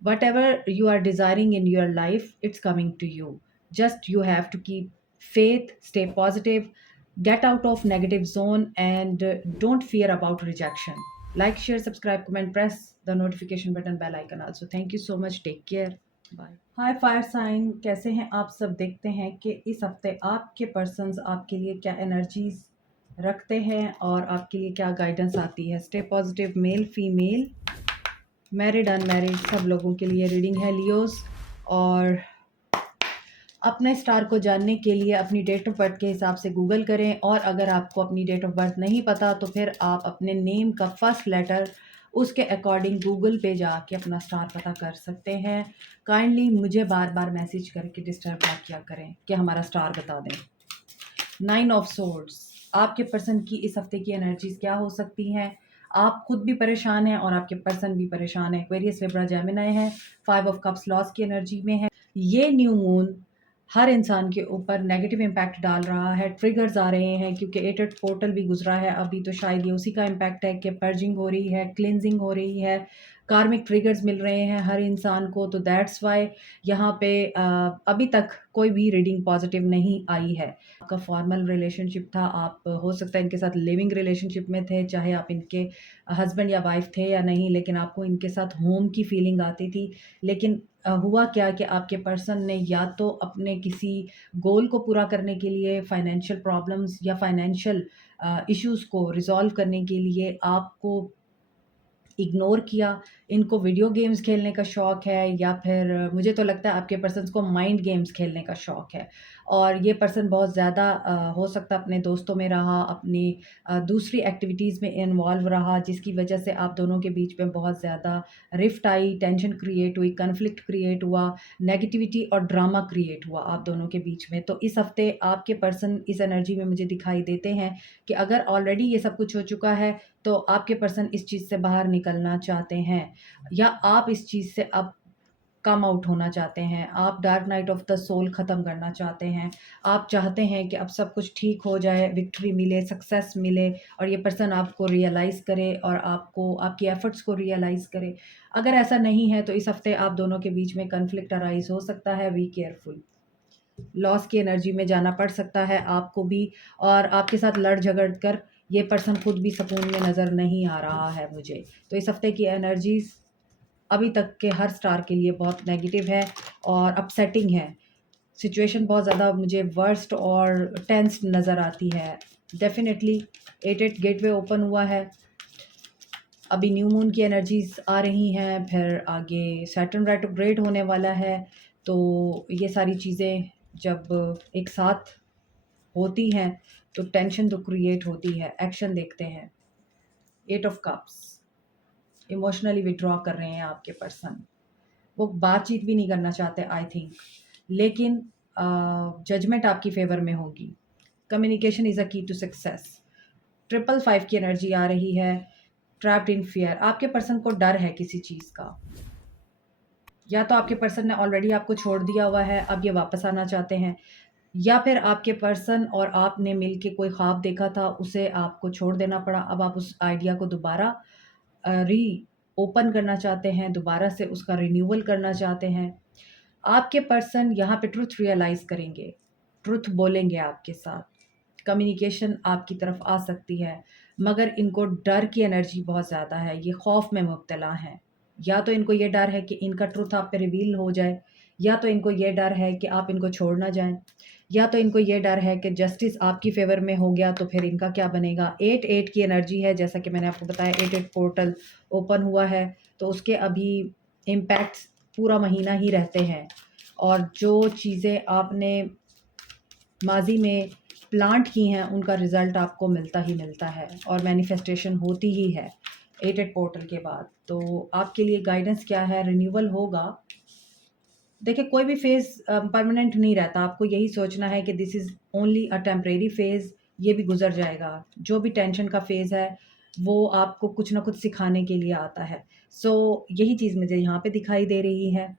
whatever you are desiring in your life, it's coming to you. Just you have to keep faith, stay positive, get out of negative zone, and don't fear about rejection. Like, share, subscribe, comment, press the notification button, bell icon also. Thank you so much. Take care. Bye. Hi fire sign, कैसे हैं आप सब। देखते हैं कि इस हफ्ते आपके पर्सन्स आपके लिए क्या एनर्जीज रखते हैं और आपके लिए क्या गाइडेंस आती है। Stay positive, male female, married unmarried, सब लोगों के लिए रीडिंग है लियोस। और अपने स्टार को जानने के लिए अपनी डेट ऑफ बर्थ के हिसाब से गूगल करें, और अगर आपको अपनी डेट ऑफ बर्थ नहीं पता तो फिर आप अपने नेम का फर्स्ट लेटर, उसके अकॉर्डिंग गूगल पे जाके अपना स्टार पता कर सकते हैं। काइंडली मुझे बार बार मैसेज करके डिस्टर्ब ना किया करें कि हमारा स्टार बता दें। 9 ऑफ सोर्ड्स, आपके पर्सन की इस हफ्ते की एनर्जीज क्या हो सकती हैं। आप खुद भी परेशान हैं और आपके पर्सन भी परेशान है। एक्वेरियस, लिब्रा, जेमिनी है। 5 ऑफ कप्स लॉस की एनर्जी में है। ये न्यू मून हर इंसान के ऊपर नेगेटिव इम्पैक्ट डाल रहा है। ट्रिगर्स आ रहे हैं क्योंकि 8 पोर्टल भी गुजरा है अभी, तो शायद ये उसी का इम्पैक्ट है कि पर्जिंग हो रही है, क्लिनजिंग हो रही है, कार्मिक ट्रिगर्स मिल रहे हैं हर इंसान को। तो दैट्स वाई यहाँ पे अभी तक कोई भी रीडिंग पॉजिटिव नहीं आई है। आपका फॉर्मल रिलेशनशिप था, आप हो सकता है इनके साथ लिविंग रिलेशनशिप में थे, चाहे आप इनके हस्बैंड या वाइफ थे या नहीं, लेकिन आपको इनके साथ होम की फीलिंग आती थी। लेकिन हुआ क्या कि आपके पर्सन ने या तो अपने किसी गोल को पूरा करने के लिए, फाइनेंशियल प्रॉब्लम्स या फाइनेंशियल इश्यूज़ को रिज़ॉल्व करने के लिए आपको इग्नोर किया। इनको वीडियो गेम्स खेलने का शौक है, या फिर मुझे तो लगता है आपके पर्सन्स को माइंड गेम्स खेलने का शौक है। और ये पर्सन बहुत ज़्यादा हो सकता है अपने दोस्तों में रहा, अपनी दूसरी एक्टिविटीज़ में इन्वॉल्व रहा, जिसकी वजह से आप दोनों के बीच में बहुत ज़्यादा रिफ्ट आई, टेंशन क्रिएट हुई, कन्फ्लिक्ट क्रिएट हुआ, नेगेटिविटी और ड्रामा क्रिएट हुआ आप दोनों के बीच में। तो इस हफ्ते आपके पर्सन इस एनर्जी में मुझे दिखाई देते हैं कि अगर ऑलरेडी ये सब कुछ हो चुका है तो आपके पर्सन इस चीज़ से बाहर निकलना चाहते हैं, या आप इस चीज़ से अब कम आउट होना चाहते हैं, आप dark night of the soul ख़त्म करना चाहते हैं, आप चाहते हैं कि अब सब कुछ ठीक हो जाए, विक्ट्री मिले, सक्सेस मिले और ये पर्सन आपको रियलाइज़ करे और आपको आपकी एफ़र्ट्स को रियलाइज़ करे। अगर ऐसा नहीं है तो इस हफ़्ते आप दोनों के बीच में कॉन्फ्लिक्ट अराइज़ हो सकता है, बी केयरफुल। लॉस की एनर्जी में जाना पड़ सकता है आपको भी और आपके साथ लड़ झगड़ कर ये पर्सन खुद भी सुकून में नज़र नहीं आ रहा है मुझे। तो इस हफ़्ते की एनर्जीज़ अभी तक के हर स्टार के लिए बहुत नेगेटिव है और अपसेटिंग है। सिचुएशन बहुत ज़्यादा मुझे वर्स्ट और टेंस्ड नज़र आती है। डेफ़िनेटली 8-8 गेटवे ओपन हुआ है। अभी न्यू मून की एनर्जीज़ आ रही हैं, फिर आगे सैटर्न रेट्रोग्रेड होने वाला है। तो ये सारी चीज़ें जब एक साथ होती हैं तो टेंशन तो क्रिएट होती है। एक्शन देखते हैं। 8 ऑफ कप्स, इमोशनली विथड्रॉ कर रहे हैं आपके पर्सन। वो बातचीत भी नहीं करना चाहते आई थिंक, लेकिन जजमेंट आपकी फ़ेवर में होगी। कम्युनिकेशन इज़ अ की टू सक्सेस। 555 की एनर्जी आ रही है। ट्रैप्ड इन फियर, आपके पर्सन को डर है किसी चीज़ का, या तो आपके पर्सन ने ऑलरेडी आपको छोड़ दिया हुआ है, अब ये वापस आना चाहते हैं, या फिर आपके पर्सन और आपने मिल के कोई ख्वाब देखा था, उसे आपको छोड़ देना पड़ा। अब आप उस आइडिया को दोबारा री ओपन करना चाहते हैं, दोबारा से उसका रिन्यूअल करना चाहते हैं। आपके पर्सन यहाँ पे ट्रुथ रियलाइज़ करेंगे, ट्रुथ बोलेंगे आपके साथ। कम्युनिकेशन आपकी तरफ आ सकती है, मगर इनको डर की एनर्जी बहुत ज़्यादा है, ये खौफ में मुब्तला हैं। या तो इनको ये डर है कि इनका ट्रुथ आप पे रिवील हो जाए, या तो इनको ये डर है कि आप इनको छोड़ ना जाएँ, या तो इनको ये डर है कि जस्टिस आपकी फ़ेवर में हो गया तो फिर इनका क्या बनेगा। 8-8 की एनर्जी है, जैसा कि मैंने आपको बताया 8-8 पोर्टल ओपन हुआ है, तो उसके अभी इम्पैक्ट्स पूरा महीना ही रहते हैं और जो चीज़ें आपने माज़ी में प्लांट की हैं उनका रिज़ल्ट आपको मिलता ही मिलता है और मैनिफेस्टेशन होती ही है 8-8 पोर्टल के बाद। तो आपके लिए गाइडेंस क्या है? रिन्यूअल होगा। देखिए, कोई भी फ़ेज़ परमानेंट नहीं रहता। आपको यही सोचना है कि this is only a temporary phase, ये भी गुज़र जाएगा। जो भी टेंशन का फ़ेज़ है, वो आपको कुछ ना कुछ सिखाने के लिए आता है। सो यही चीज़ मुझे यहाँ पे दिखाई दे रही है।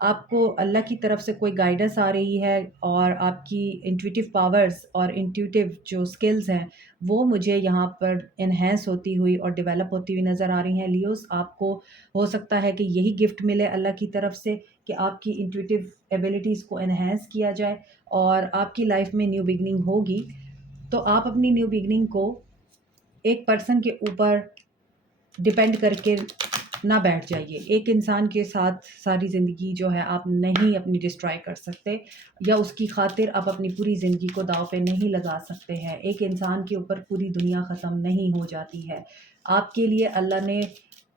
आपको अल्लाह की तरफ से कोई गाइडेंस आ रही है और आपकी इंट्यूटिव पावर्स और इंट्यूटिव जो स्किल्स हैं, वो मुझे यहाँ पर एनहांस होती हुई और डेवलप होती हुई नज़र आ रही हैं। लियोज़, आपको हो सकता है कि यही गिफ्ट मिले अल्लाह की तरफ से कि आपकी इंट्यूटिव एबिलिटीज़ को एनहांस किया जाए और आपकी लाइफ में न्यू बिगिनिंग होगी। तो आप अपनी न्यू बिगिनिंग को एक पर्सन के ऊपर डिपेंड करके ना बैठ जाइए। एक इंसान के साथ सारी ज़िंदगी जो है आप नहीं अपनी डिस्ट्रॉय कर सकते, या उसकी खातिर आप अपनी पूरी ज़िंदगी को दाँव पे नहीं लगा सकते हैं। एक इंसान के ऊपर पूरी दुनिया ख़त्म नहीं हो जाती है। आपके लिए अल्लाह ने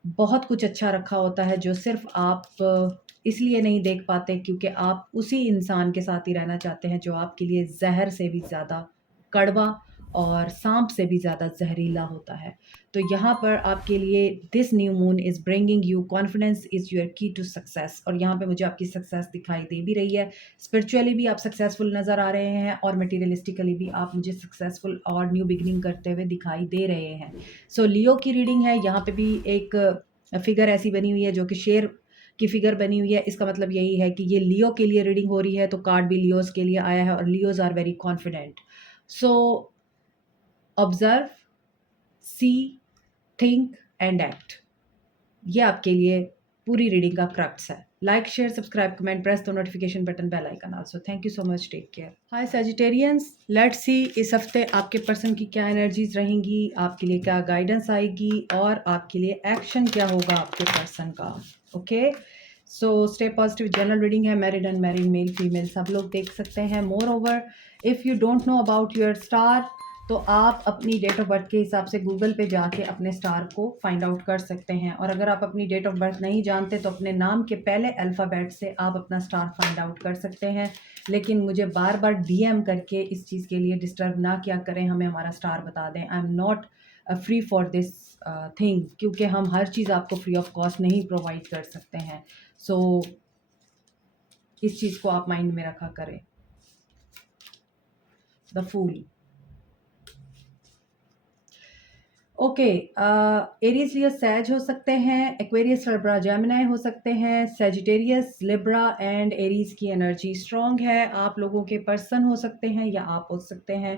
बहुत कुछ अच्छा रखा होता है जो सिर्फ़ आप इसलिए नहीं देख पाते क्योंकि आप उसी इंसान के साथ ही रहना चाहते हैं जो आपके लिए ज़हर से भी ज़्यादा कड़वा और साँप से भी ज़्यादा ज़हरीला होता है। तो यहाँ पर आपके लिए this new moon is bringing you confidence is your की टू सक्सेस, और यहाँ पे मुझे आपकी सक्सेस दिखाई दे भी रही है। स्पिरिचुअली भी आप सक्सेसफुल नज़र आ रहे हैं और मटेरियलिस्टिकली भी आप मुझे सक्सेसफुल और न्यू बिगिनिंग करते हुए दिखाई दे रहे हैं। सो लियो की रीडिंग है, यहाँ पे भी एक फिगर ऐसी बनी हुई है जो कि शेर की फिगर बनी हुई है। इसका मतलब यही है कि ये लियो के लिए रीडिंग हो रही है, तो कार्ड भी लियोज़ के लिए आया है और Leos are very confident. So observe, see, think and act, ये आपके लिए पूरी रीडिंग का क्रक्स है। Like, share, subscribe, comment, press the notification button, bell icon also. Thank you so much, take care. Hi Sagittarians, let's see इस हफ्ते आपके person की क्या एनर्जीज रहेंगी, आपके लिए क्या गाइडेंस आएगी और आपके लिए एक्शन क्या होगा आपके पर्सन का। Okay, so stay positive. General reading है, मैरिड अनमैरिड, मेल फीमेल सब लोग देख सकते हैं। More over, if you don't know about your star, तो आप अपनी डेट ऑफ बर्थ के हिसाब से गूगल पे जाके अपने स्टार को फाइंड आउट कर सकते हैं। और अगर आप अपनी डेट ऑफ बर्थ नहीं जानते तो अपने नाम के पहले अल्फ़ाबेट से आप अपना स्टार फाइंड आउट कर सकते हैं। लेकिन मुझे बार बार डीएम करके इस चीज़ के लिए डिस्टर्ब ना किया करें, हमें हमारा स्टार बता दें। आई am not free for this thing, क्योंकि हम हर चीज़ आपको फ्री ऑफ कॉस्ट नहीं प्रोवाइड कर सकते हैं। सो इस चीज़ को आप माइंड में रखा करें। The fool. Okay, Aries Leo Sag हो सकते हैं, एक्वेरियस लिब्रा जेमिनी हो सकते हैं, सेजिटेरियस लिब्रा एंड एरीज की एनर्जी स्ट्रॉन्ग है। आप लोगों के पर्सन हो सकते हैं या आप हो सकते हैं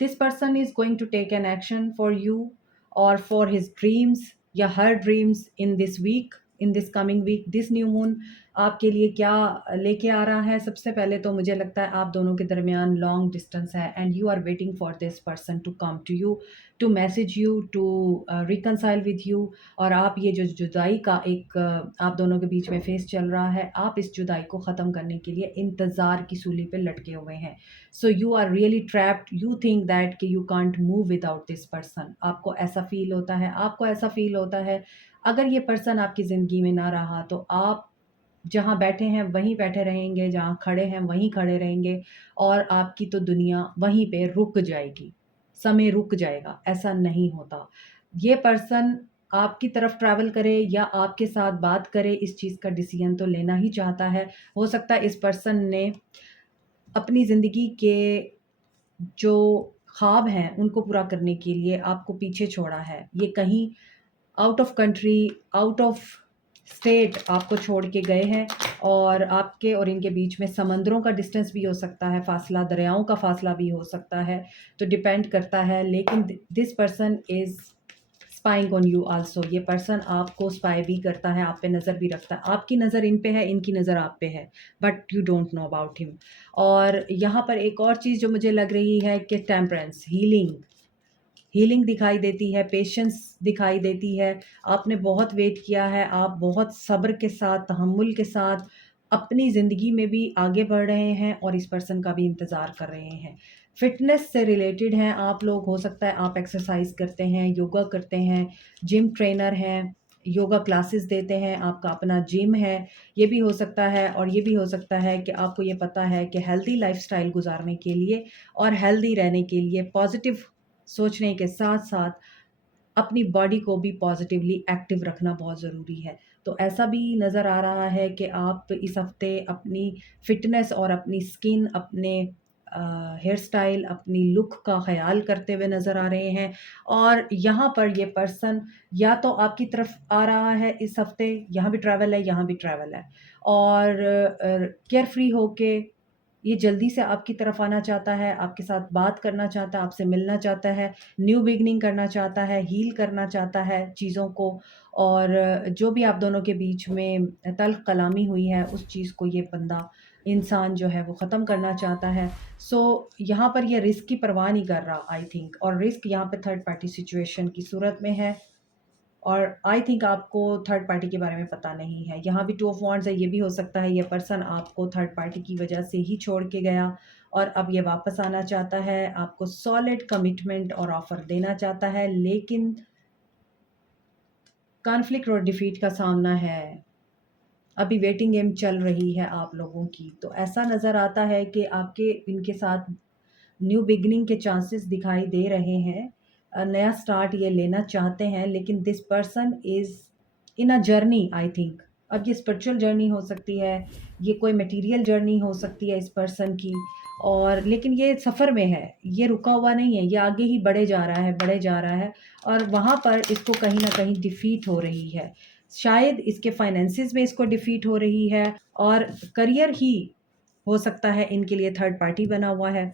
this person is going to take an action for you और फॉर हिज ड्रीम्स या her dreams in this week, in this coming week. This new moon आपके लिए क्या लेके आ रहा है? सबसे पहले तो मुझे लगता है आप दोनों के दरमियान लॉन्ग डिस्टेंस है and you are waiting for this person to come to you, to message you, to reconcile with you. और आप ये जो जुदाई का एक आप दोनों के बीच में फेस चल रहा है, आप इस जुदाई को ख़त्म करने के लिए इंतज़ार की सूली पे लटके हुए हैं। So you are really trapped, you think that कि you can't move without this person. आपको ऐसा फील होता है, आपको ऐसा फील होता है अगर ये पर्सन आपकी ज़िंदगी में ना रहा तो आप जहाँ बैठे हैं वहीं बैठे रहेंगे, जहाँ खड़े हैं वहीं खड़े रहेंगे और आपकी तो दुनिया वहीं पे रुक जाएगी, समय रुक जाएगा। ऐसा नहीं होता। ये पर्सन आपकी तरफ ट्रैवल करे या आपके साथ बात करे, इस चीज़ का डिसीजन तो लेना ही चाहता है। हो सकता है इस पर्सन ने अपनी ज़िंदगी के जो ख्वाब हैं उनको पूरा करने के लिए आपको पीछे छोड़ा है। ये कहीं out of country, out of state आपको छोड़ के गए हैं और आपके और इनके बीच में समंदरों का डिस्टेंस भी हो सकता है, फासला दरियाओं का फासला भी हो सकता है, तो डिपेंड करता है। लेकिन this person is spying on you also. ये पर्सन आपको स्पाई भी करता है, आप पे नज़र भी रखता है। आपकी नज़र इन पे है, इनकी नज़र आप पे है, but you don't know about him. और यहाँ पर एक और चीज़ जो मुझे लग रही है कि टेम्परेंस, हीलिंग, हीलिंग दिखाई देती है, पेशेंस दिखाई देती है। आपने बहुत वेट किया है, आप बहुत सब्र के साथ, तहम्मुल के साथ अपनी ज़िंदगी में भी आगे बढ़ रहे हैं और इस पर्सन का भी इंतज़ार कर रहे हैं। फ़िटनेस से रिलेटेड हैं आप लोग, हो सकता है आप एक्सरसाइज करते हैं, योगा करते हैं, जिम ट्रेनर हैं, योगा क्लासेस देते हैं, आपका अपना जिम है, ये भी हो सकता है। और ये भी हो सकता है कि आपको ये पता है कि हेल्दी लाइफ़स्टाइल गुज़ारने के लिए और हेल्दी रहने के लिए पॉज़िटिव सोचने के साथ-साथ अपनी बॉडी को भी पॉज़िटिवली एक्टिव रखना बहुत ज़रूरी है। तो ऐसा भी नज़र आ रहा है कि आप इस हफ़्ते अपनी फ़िटनेस और अपनी स्किन, अपने हेयर स्टाइल, अपनी लुक का ख़याल करते हुए नज़र आ रहे हैं। और यहाँ पर ये पर्सन या तो आपकी तरफ आ रहा है इस हफ़्ते, यहाँ भी ट्रैवल है, यहाँ भी ट्रैवल है, और केयर फ्री होके ये जल्दी से आपकी तरफ आना चाहता है, आपके साथ बात करना चाहता है, आपसे मिलना चाहता है, न्यू बिगिनिंग करना चाहता है, हील करना चाहता है चीज़ों को। और जो भी आप दोनों के बीच में तल्ख़ कलामी हुई है, उस चीज़ को ये बंदा, इंसान जो है वो ख़त्म करना चाहता है। सो यहाँ पर ये रिस्क की परवाह नहीं कर रहा आई थिंक, और रिस्क यहाँ पे थर्ड पार्टी सिचुएशन की सूरत में है। और आई थिंक आपको थर्ड पार्टी के बारे में पता नहीं है। यहाँ भी टू ऑफ वांड्स है, ये भी हो सकता है ये पर्सन आपको थर्ड पार्टी की वजह से ही छोड़ के गया और अब ये वापस आना चाहता है, आपको सॉलिड कमिटमेंट और ऑफ़र देना चाहता है, लेकिन कॉन्फ्लिक्ट और डिफीट का सामना है। अभी वेटिंग गेम चल रही है आप लोगों की। तो ऐसा नज़र आता है कि आपके इनके साथ न्यू बिगिनिंग के चांसेस दिखाई दे रहे हैं। नया स्टार्ट ये लेना चाहते हैं, लेकिन this person is in a journey I think. अब ये स्पिरिचुअल जर्नी हो सकती है, ये कोई मटेरियल जर्नी हो सकती है इस पर्सन की, और लेकिन ये सफ़र में है, ये रुका हुआ नहीं है, ये आगे ही बढ़े जा रहा है, बढ़े जा रहा है। और वहाँ पर इसको कहीं न कहीं डिफ़ीट हो रही है। शायद इसके फाइनेंसेस में इसको डिफ़ीट हो रही है, और करियर ही हो सकता है इनके लिए थर्ड पार्टी बना हुआ है।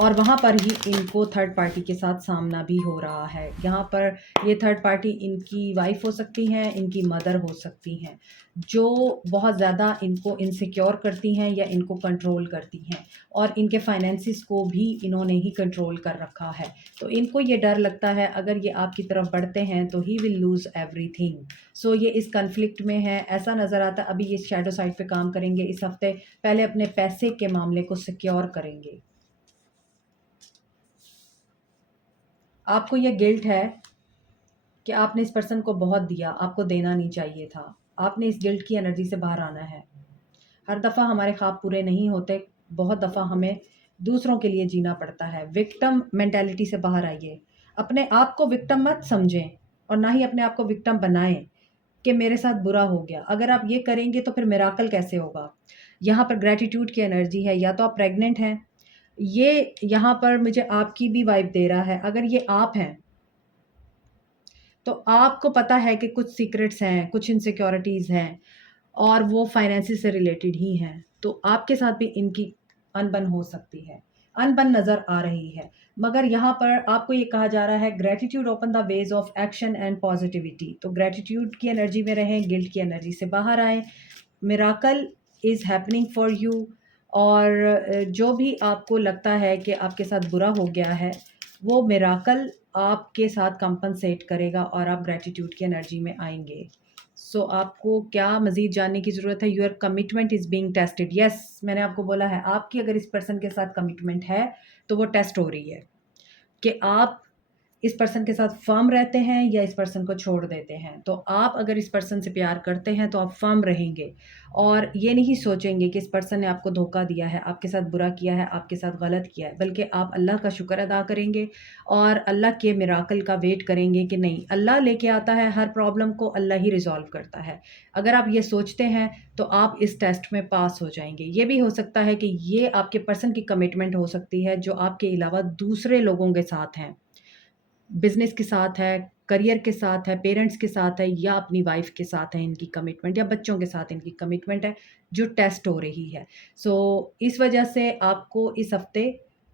और वहाँ पर ही इनको थर्ड पार्टी के साथ सामना भी हो रहा है। यहाँ पर ये थर्ड पार्टी इनकी वाइफ़ हो सकती हैं, इनकी मदर हो सकती हैं, जो बहुत ज़्यादा इनको इनसिक्योर करती हैं या इनको कंट्रोल करती हैं, और इनके फाइनेंसिस को भी इन्होंने ही कंट्रोल कर रखा है। तो इनको ये डर लगता है अगर ये आपकी तरफ बढ़ते हैं तो ही विल लूज़ एवरीथिंग। सो ये इस कॉन्फ्लिक्ट में है, ऐसा नज़र आता है। अभी ये शैडो साइड पे काम करेंगे इस हफ़्ते, पहले अपने पैसे के मामले को सिक्योर करेंगे। आपको ये गिल्ट है कि आपने इस पर्सन को बहुत दिया, आपको देना नहीं चाहिए था। आपने इस गिल्ट की एनर्जी से बाहर आना है। हर दफ़ा हमारे ख्वाब पूरे नहीं होते, बहुत दफ़ा हमें दूसरों के लिए जीना पड़ता है। विक्टिम मेंटालिटी से बाहर आइए। अपने आप को विक्टिम मत समझें और ना ही अपने आप को विक्टिम बनाएँ कि मेरे साथ बुरा हो गया। अगर आप ये करेंगे तो फिर मिरेकल कैसे होगा? यहाँ पर ग्रैटिट्यूड की एनर्जी है। या तो आप प्रेग्नेंट हैं, ये यहाँ पर मुझे आपकी भी वाइब दे रहा है। अगर ये आप हैं, तो आपको पता है कि कुछ सीक्रेट्स हैं, कुछ इनसिक्योरिटीज़ हैं और वो फाइनेंसेस से रिलेटेड ही हैं। तो आपके साथ भी इनकी अनबन हो सकती है, अनबन नज़र आ रही है। मगर यहाँ पर आपको ये कहा जा रहा है, gratitude open the ways of action and positivity. तो ग्रैटिट्यूड की एनर्जी में रहें, गिल्ट की एनर्जी से बाहर आएँ। Miracle is happening for you. और जो भी आपको लगता है कि आपके साथ बुरा हो गया है, वो मिराकल आपके साथ कंपनसेट करेगा और आप ग्रैटिट्यूड की एनर्जी में आएँगे। सो आपको क्या मज़ीद जानने की ज़रूरत है? Your commitment is being tested. Yes, मैंने आपको बोला है, आपकी अगर इस पर्सन के साथ कमिटमेंट है, तो वो टेस्ट हो रही है कि आप इस पर्सन के साथ फ़र्म रहते हैं या इस पर्सन को छोड़ देते हैं। तो आप अगर इस पर्सन से प्यार करते हैं तो आप फ़र्म रहेंगे और ये नहीं सोचेंगे कि इस पर्सन ने आपको धोखा दिया है, आपके साथ बुरा किया है, आपके साथ गलत किया है, बल्कि आप अल्लाह का शुक्र अदा करेंगे और अल्लाह के मिराकल का वेट करेंगे कि नहीं, अल्लाह लेके आता है हर प्रॉब्लम को, अल्लाह ही रिज़ॉल्व करता है। अगर आप ये सोचते हैं तो आप इस टेस्ट में पास हो जाएँगे। ये भी हो सकता है कि ये आपके पर्सन की कमिटमेंट हो सकती है जो आपके अलावा दूसरे लोगों के साथ हैं। बिज़नेस के साथ है, करियर के साथ है, पेरेंट्स के साथ है या अपनी वाइफ़ के साथ है इनकी कमिटमेंट, या बच्चों के साथ इनकी कमिटमेंट है, जो टेस्ट हो रही है। सो इस वजह से आपको इस हफ़्ते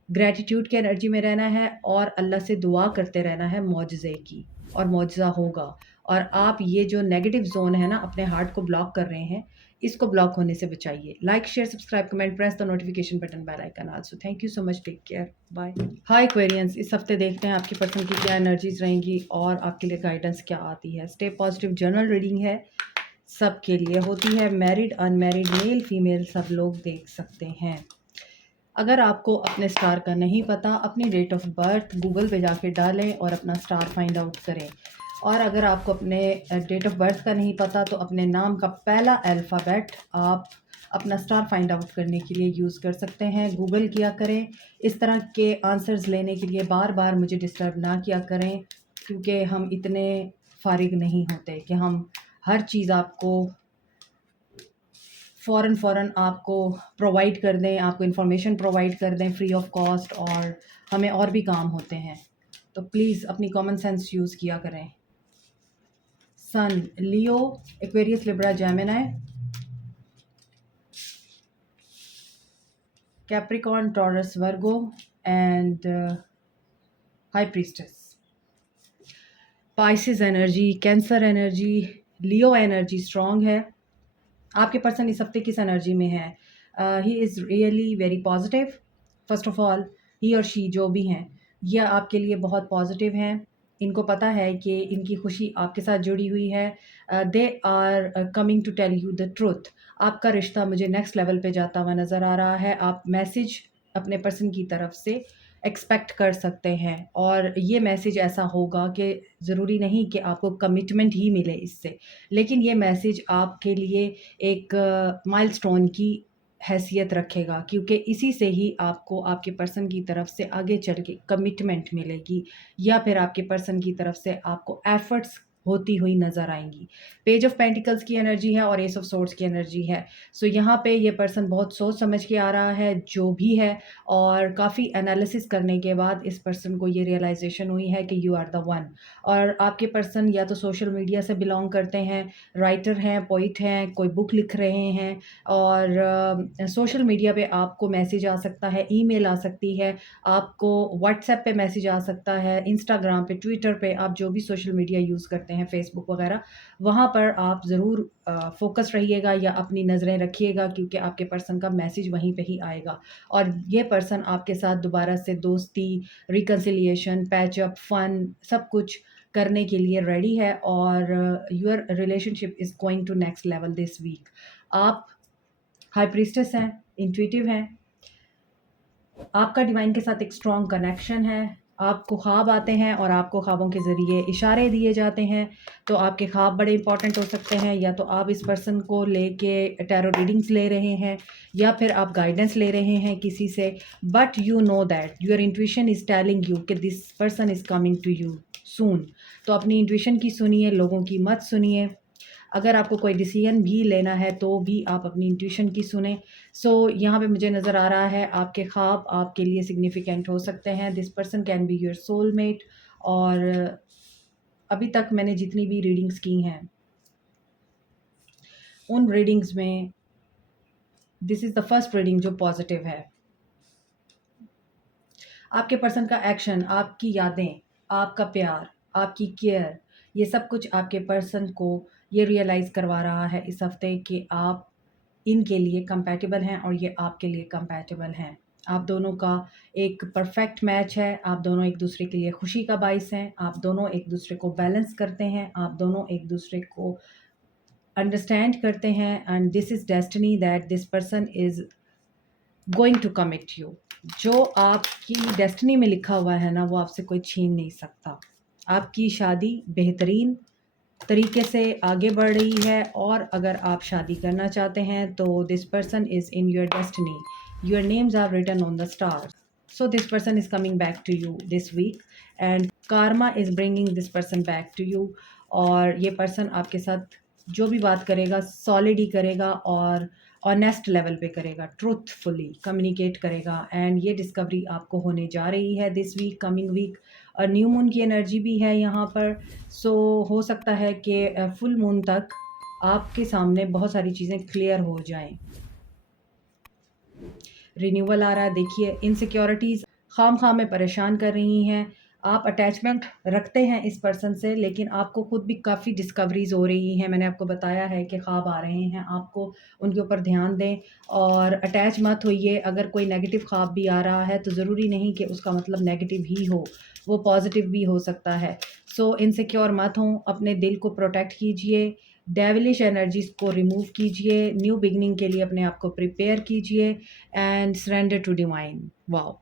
ग्रैटिट्यूड की एनर्जी में रहना है और अल्लाह से दुआ करते रहना है मौजज़े की, और मौजज़ा होगा। और आप ये जो नेगेटिव ज़ोन है ना, अपने हार्ट को ब्लॉक कर रहे हैं, इसको ब्लॉक होने से बचाइए। Like, share, subscribe, comment, press the notification button, bell icon also. Thank you so much, take care, bye. Hi Aquarians, इस हफ्ते देखते हैं आपकी पर्सन की क्या एनर्जीज रहेंगी और आपके लिए गाइडेंस क्या आती है। स्टे पॉजिटिव जनरल रीडिंग है, सबके लिए होती है, मैरिड अनमैरिड मेल फीमेल सब लोग देख सकते हैं। अगर आपको अपने स्टार का नहीं पता, अपनी डेट ऑफ बर्थ गूगल पे जाके डालें और अपना स्टार फाइंड आउट करें। और अगर आपको अपने डेट ऑफ बर्थ का नहीं पता, तो अपने नाम का पहला अल्फ़ाबेट आप अपना स्टार फाइंड आउट करने के लिए यूज़ कर सकते हैं। गूगल किया करें। इस तरह के आंसर्स लेने के लिए बार बार मुझे डिस्टर्ब ना किया करें, क्योंकि हम इतने फारिग नहीं होते कि हम हर चीज़ आपको फ़ौरन आपको प्रोवाइड कर दें, आपको इन्फॉर्मेशन प्रोवाइड कर दें फ्री ऑफ कॉस्ट, और हमें और भी काम होते हैं। तो प्लीज़ अपनी कॉमन सेंस यूज़ किया करें। Sun Leo, Aquarius, Libra, Gemini, Capricorn, Taurus, Virgo and high priestess. Pisces energy, Cancer energy, Leo energy strong है। आपके पर्सन इस हफ्ते किस एनर्जी में है? He is really very positive. First of all, he और शी जो भी हैं, ये आपके लिए बहुत पॉजिटिव हैं। इनको पता है कि इनकी खुशी आपके साथ जुड़ी हुई है। They are coming to tell you the truth. आपका रिश्ता मुझे नेक्स्ट लेवल पे जाता हुआ नज़र आ रहा है। आप मैसेज अपने पर्सन की तरफ से एक्सपेक्ट कर सकते हैं, और ये मैसेज ऐसा होगा कि ज़रूरी नहीं कि आपको कमिटमेंट ही मिले इससे, लेकिन ये मैसेज आपके लिए एक माइलस्टोन की हैसियत रखेगा, क्योंकि इसी से ही आपको आपके पर्सन की तरफ से आगे चल के कमिटमेंट मिलेगी, या फिर आपके पर्सन की तरफ से आपको एफ़र्ट्स होती हुई नज़र आएँगी। पेज ऑफ पेंटिकल्स की एनर्जी है और एस ऑफ सोर्ड्स की एनर्जी है। सो यहाँ पे ये पर्सन बहुत सोच समझ के आ रहा है जो भी है, और काफ़ी एनालिसिस करने के बाद इस पर्सन को ये रियलाइज़ेशन हुई है कि यू आर द वन। और आपके पर्सन या तो सोशल मीडिया से बिलॉन्ग करते हैं, राइटर हैं, पोइट हैं, कोई बुक लिख रहे हैं, और सोशल मीडिया पे आपको मैसेज आ सकता है, ईमेल आ सकती है, आपको व्हाट्सएप पे मैसेज आ सकता है, इंस्टाग्राम पे, ट्विटर पे, आप जो भी सोशल मीडिया यूज़ करते हैं, फेसबुक वगैरह, वहाँ पर आप ज़रूर फ़ोकस रहिएगा या अपनी नज़रें रखिएगा, क्योंकि आपके पर्सन का मैसेज वहीं पे ही आएगा। और ये पर्सन आपके साथ दोबारा से दोस्ती, रिकन्सिलिएशन, पैच अप, फ़न सब कुछ करने के लिए रेडी है, और your relationship is going to next level this week. आप हाई प्रीस्टेस हैं, इंट्यूटिव हैं, आपका डिवाइन के साथ एक स्ट्रॉन्ग कनेक्शन है। आपको ख्वाब आते हैं और आपको ख्वाबों के ज़रिए इशारे दिए जाते हैं। तो आपके ख्वाब बड़े इंपॉर्टेंट हो सकते हैं, या तो आप इस पर्सन को लेके टैरो रीडिंग्स ले रहे हैं, या फिर आप गाइडेंस ले रहे हैं किसी से, but you know that your intuition is telling you कि this person is coming to you soon. तो अपनी इंट्यूशन की सुनिए, लोगों की मत सुनिए। अगर आपको कोई डिसीजन भी लेना है तो भी आप अपनी इंट्यूशन की सुने। सो यहाँ पे मुझे नज़र आ रहा है आपके ख्वाब आपके लिए सिग्निफिकेंट हो सकते हैं। This person can be your soulmate. और अभी तक मैंने जितनी भी रीडिंग्स की हैं उन रीडिंग्स में this is the first reading जो पॉजिटिव है। आपके पर्सन का एक्शन, आपकी यादें, आपका प्यार, आपकी केयर, ये सब कुछ आपके पर्सन को ये रियलाइज़ करवा रहा है इस हफ्ते कि आप इनके लिए कंपैटिबल हैं और ये आपके लिए कंपैटिबल हैं। आप दोनों का एक परफेक्ट मैच है। आप दोनों एक दूसरे के लिए खुशी का बाइस हैं। आप दोनों एक दूसरे को बैलेंस करते हैं। आप दोनों एक दूसरे को अंडरस्टैंड करते हैं। And this is destiny that this person is going to commit you. जो आपकी डेस्टिनी में लिखा हुआ है ना, वो आपसे कोई छीन नहीं सकता। आपकी शादी बेहतरीन तरीके से आगे बढ़ रही है और अगर आप शादी करना चाहते हैं तो this person is in your destiny. Your names are written on the stars. So this person is coming back to you this week and karma is bringing this person back to you. और ये person आपके साथ जो भी बात करेगा solid ही करेगा और ऑनेस्ट लेवल पे करेगा, ट्रूथफुली कम्युनिकेट करेगा। एंड ये डिस्कवरी आपको होने जा रही है दिस वीक, कमिंग वीक। और न्यू मून की एनर्जी भी है यहाँ पर। सो हो सकता है कि फुल मून तक आपके सामने बहुत सारी चीज़ें क्लियर हो जाएं। रिन्यूअल आ रहा है। देखिए, इनसिक्योरिटीज़ खाम में परेशान कर रही हैं। आप अटैचमेंट रखते हैं इस पर्सन से, लेकिन आपको खुद भी काफ़ी डिस्कवरीज़ हो रही हैं। मैंने आपको बताया है कि ख्वाब आ रहे हैं, आपको उनके ऊपर ध्यान दें और अटैच मत होइए। अगर कोई नेगेटिव ख्वाब भी आ रहा है तो ज़रूरी नहीं कि उसका मतलब नेगेटिव ही हो, वो पॉजिटिव भी हो सकता है। सो इनसिक्योर मत हों, अपने दिल को प्रोटेक्ट कीजिए, डेविलिश एनर्जीज़ को रिमूव कीजिए, न्यू बिगनिंग के लिए अपने आप को प्रिपेयर कीजिए and surrender to divine. Wow!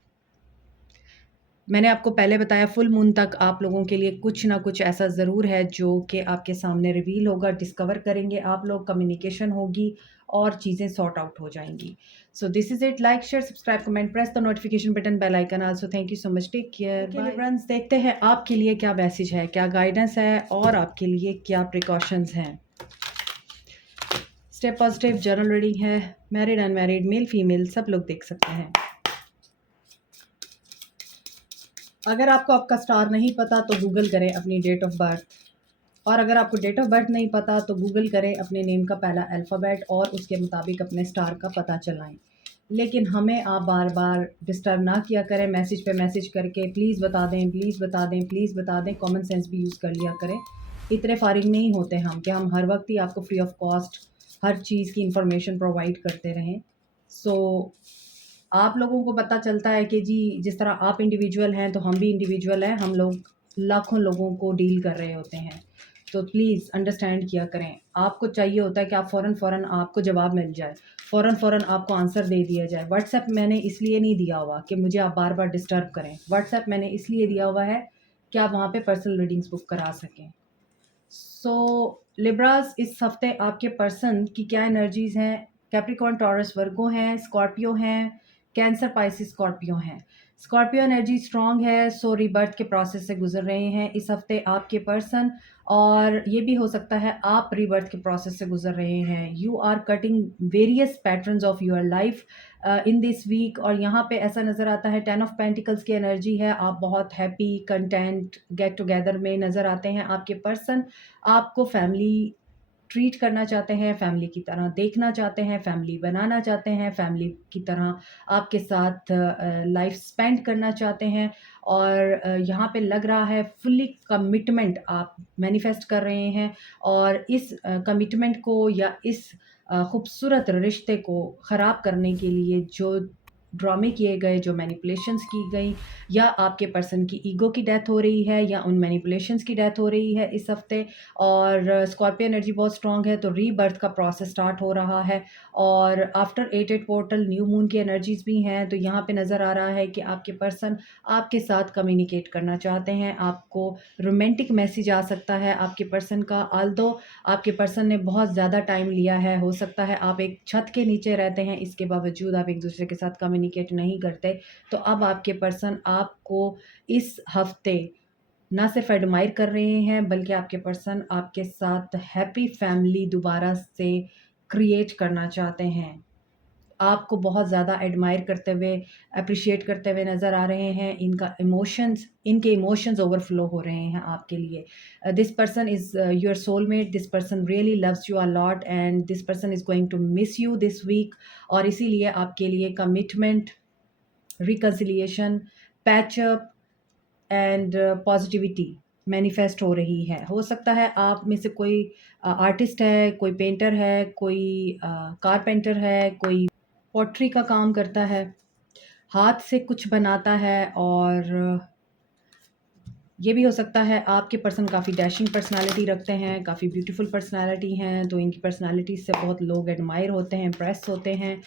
मैंने आपको पहले बताया फुल मून तक आप लोगों के लिए कुछ ना कुछ ऐसा ज़रूर है जो कि आपके सामने रिवील होगा, डिस्कवर करेंगे आप लोग, कम्युनिकेशन होगी और चीज़ें सॉर्ट आउट हो जाएंगी। So this is it. Like, share, subscribe, comment, press the notification button, bell icon also. Thank you so much, take care, bye friends. देखते हैं आपके लिए क्या मैसेज है, क्या गाइडेंस है और आपके लिए क्या प्रिकॉशंस हैं। स्टेप पॉजिटिव जर्नल रीडिंग है। मैरिड अनमैरिड, मेल फीमेल सब लोग देख सकते हैं। अगर आपको आपका स्टार नहीं पता तो गूगल करें अपनी डेट ऑफ बर्थ, और अगर आपको डेट ऑफ बर्थ नहीं पता तो गूगल करें अपने नेम का पहला अल्फ़ाबेट और उसके मुताबिक अपने स्टार का पता चलाएं। लेकिन हमें आप बार बार डिस्टर्ब ना किया करें मैसेज पे मैसेज करके, प्लीज़ बता दें, प्लीज़ बता दें, प्लीज़ बता दें। कॉमन सेंस भी यूज़ कर लिया करें। इतने फारिग नहीं होते हम कि हम हर वक्त ही आपको फ्री ऑफ कॉस्ट हर चीज़ की इंफॉर्मेशन प्रोवाइड करते रहें। सो आप लोगों को पता चलता है कि जी जिस तरह आप इंडिविजुअल हैं तो हम भी इंडिविजुअल हैं, हम लोग लाखों लोगों को डील कर रहे होते हैं। तो प्लीज़ अंडरस्टैंड किया करें। आपको चाहिए होता है कि आप फ़ौरन आपको जवाब मिल जाए, फ़ौरन आपको आंसर दे दिया जाए। व्हाट्सएप मैंने इसलिए नहीं दिया हुआ कि मुझे आप बार बार डिस्टर्ब करें। व्हाट्सएप मैंने इसलिए दिया हुआ है कि आप वहाँ पे पर्सनल रीडिंग्स बुक करा सकें। सो लिब्रास, इस हफ्ते आपके पर्सन की क्या एनर्जीज़ हैं। कैप्रिकॉर्न, टॉरस, वर्गो हैं, स्कॉर्पियो हैं, कैंसर, पाइसिस, स्कॉर्पियो हैं। स्कॉर्पियो एनर्जी स्ट्रांग है, सो रीबर्थ के प्रोसेस से गुजर रहे हैं इस हफ्ते आपके पर्सन। और ये भी हो सकता है आप रीबर्थ के प्रोसेस से गुजर रहे हैं। You are cutting various patterns of your life in this week. और यहाँ पे ऐसा नज़र आता है 10 ऑफ पेंटिकल्स की एनर्जी है। आप बहुत हैप्पी, कंटेंट, गेट टुगेदर में नज़र आते हैं आपके पर्सन। आपको फैमिली ट्रीट करना चाहते हैं, फैमिली की तरह देखना चाहते हैं, फैमिली बनाना चाहते हैं, फैमिली की तरह आपके साथ लाइफ स्पेंड करना चाहते हैं। और यहाँ पे लग रहा है फुल्ली कमिटमेंट आप मैनिफेस्ट कर रहे हैं। और इस कमिटमेंट को या इस खूबसूरत रिश्ते को ख़राब करने के लिए जो ड्रामे किए गए, जो मैनिपुलेशंस की गई, या आपके पर्सन की ईगो की डेथ हो रही है या उन मैनिपुलेशंस की डेथ हो रही है इस हफ्ते। और स्कॉर्पियो एनर्जी बहुत स्ट्रांग है तो रीबर्थ का प्रोसेस स्टार्ट हो रहा है। और आफ्टर 8 पोर्टल न्यू मून की एनर्जीज भी हैं। तो यहाँ पे नज़र आ रहा है कि आपके पर्सन आपके साथ कम्युनिकेट करना चाहते हैं। आपको रोमांटिक मैसेज आ सकता है आपके पर्सन का। आल्दो आपके पर्सन ने बहुत ज़्यादा टाइम लिया है, हो सकता है आप एक छत के नीचे रहते हैं, इसके बावजूद आप एक दूसरे के साथ कम्युनिकेट नहीं करते। तो अब आपके पर्सन आपको इस हफ्ते ना सिर्फ एडमायर कर रहे हैं, बल्कि आपके पर्सन आपके साथ हैप्पी फैमिली दोबारा से क्रिएट करना चाहते हैं। आपको बहुत ज़्यादा एडमायर करते हुए, एप्रिशिएट करते हुए नज़र आ रहे हैं। इनके इमोशंस ओवरफ्लो हो रहे हैं आपके लिए। This person is your soulmate, this person really loves you a lot and this person is going to miss you this week. और इसीलिए आपके लिए commitment, reconciliation, patch up and positivity manifest हो रही है। हो सकता है आप में से कोई आर्टिस्ट है, कोई पेंटर है, कोई कारपेंटर है, कोई पॉटरी का काम करता है, हाथ से कुछ बनाता है। और ये भी हो सकता है आपके पर्सन काफ़ी डैशिंग पर्सनालिटी रखते हैं, काफ़ी ब्यूटीफुल पर्सनालिटी हैं, तो इनकी पर्सनालिटी से बहुत लोग एडमायर होते हैं, इम्प्रेस होते हैं।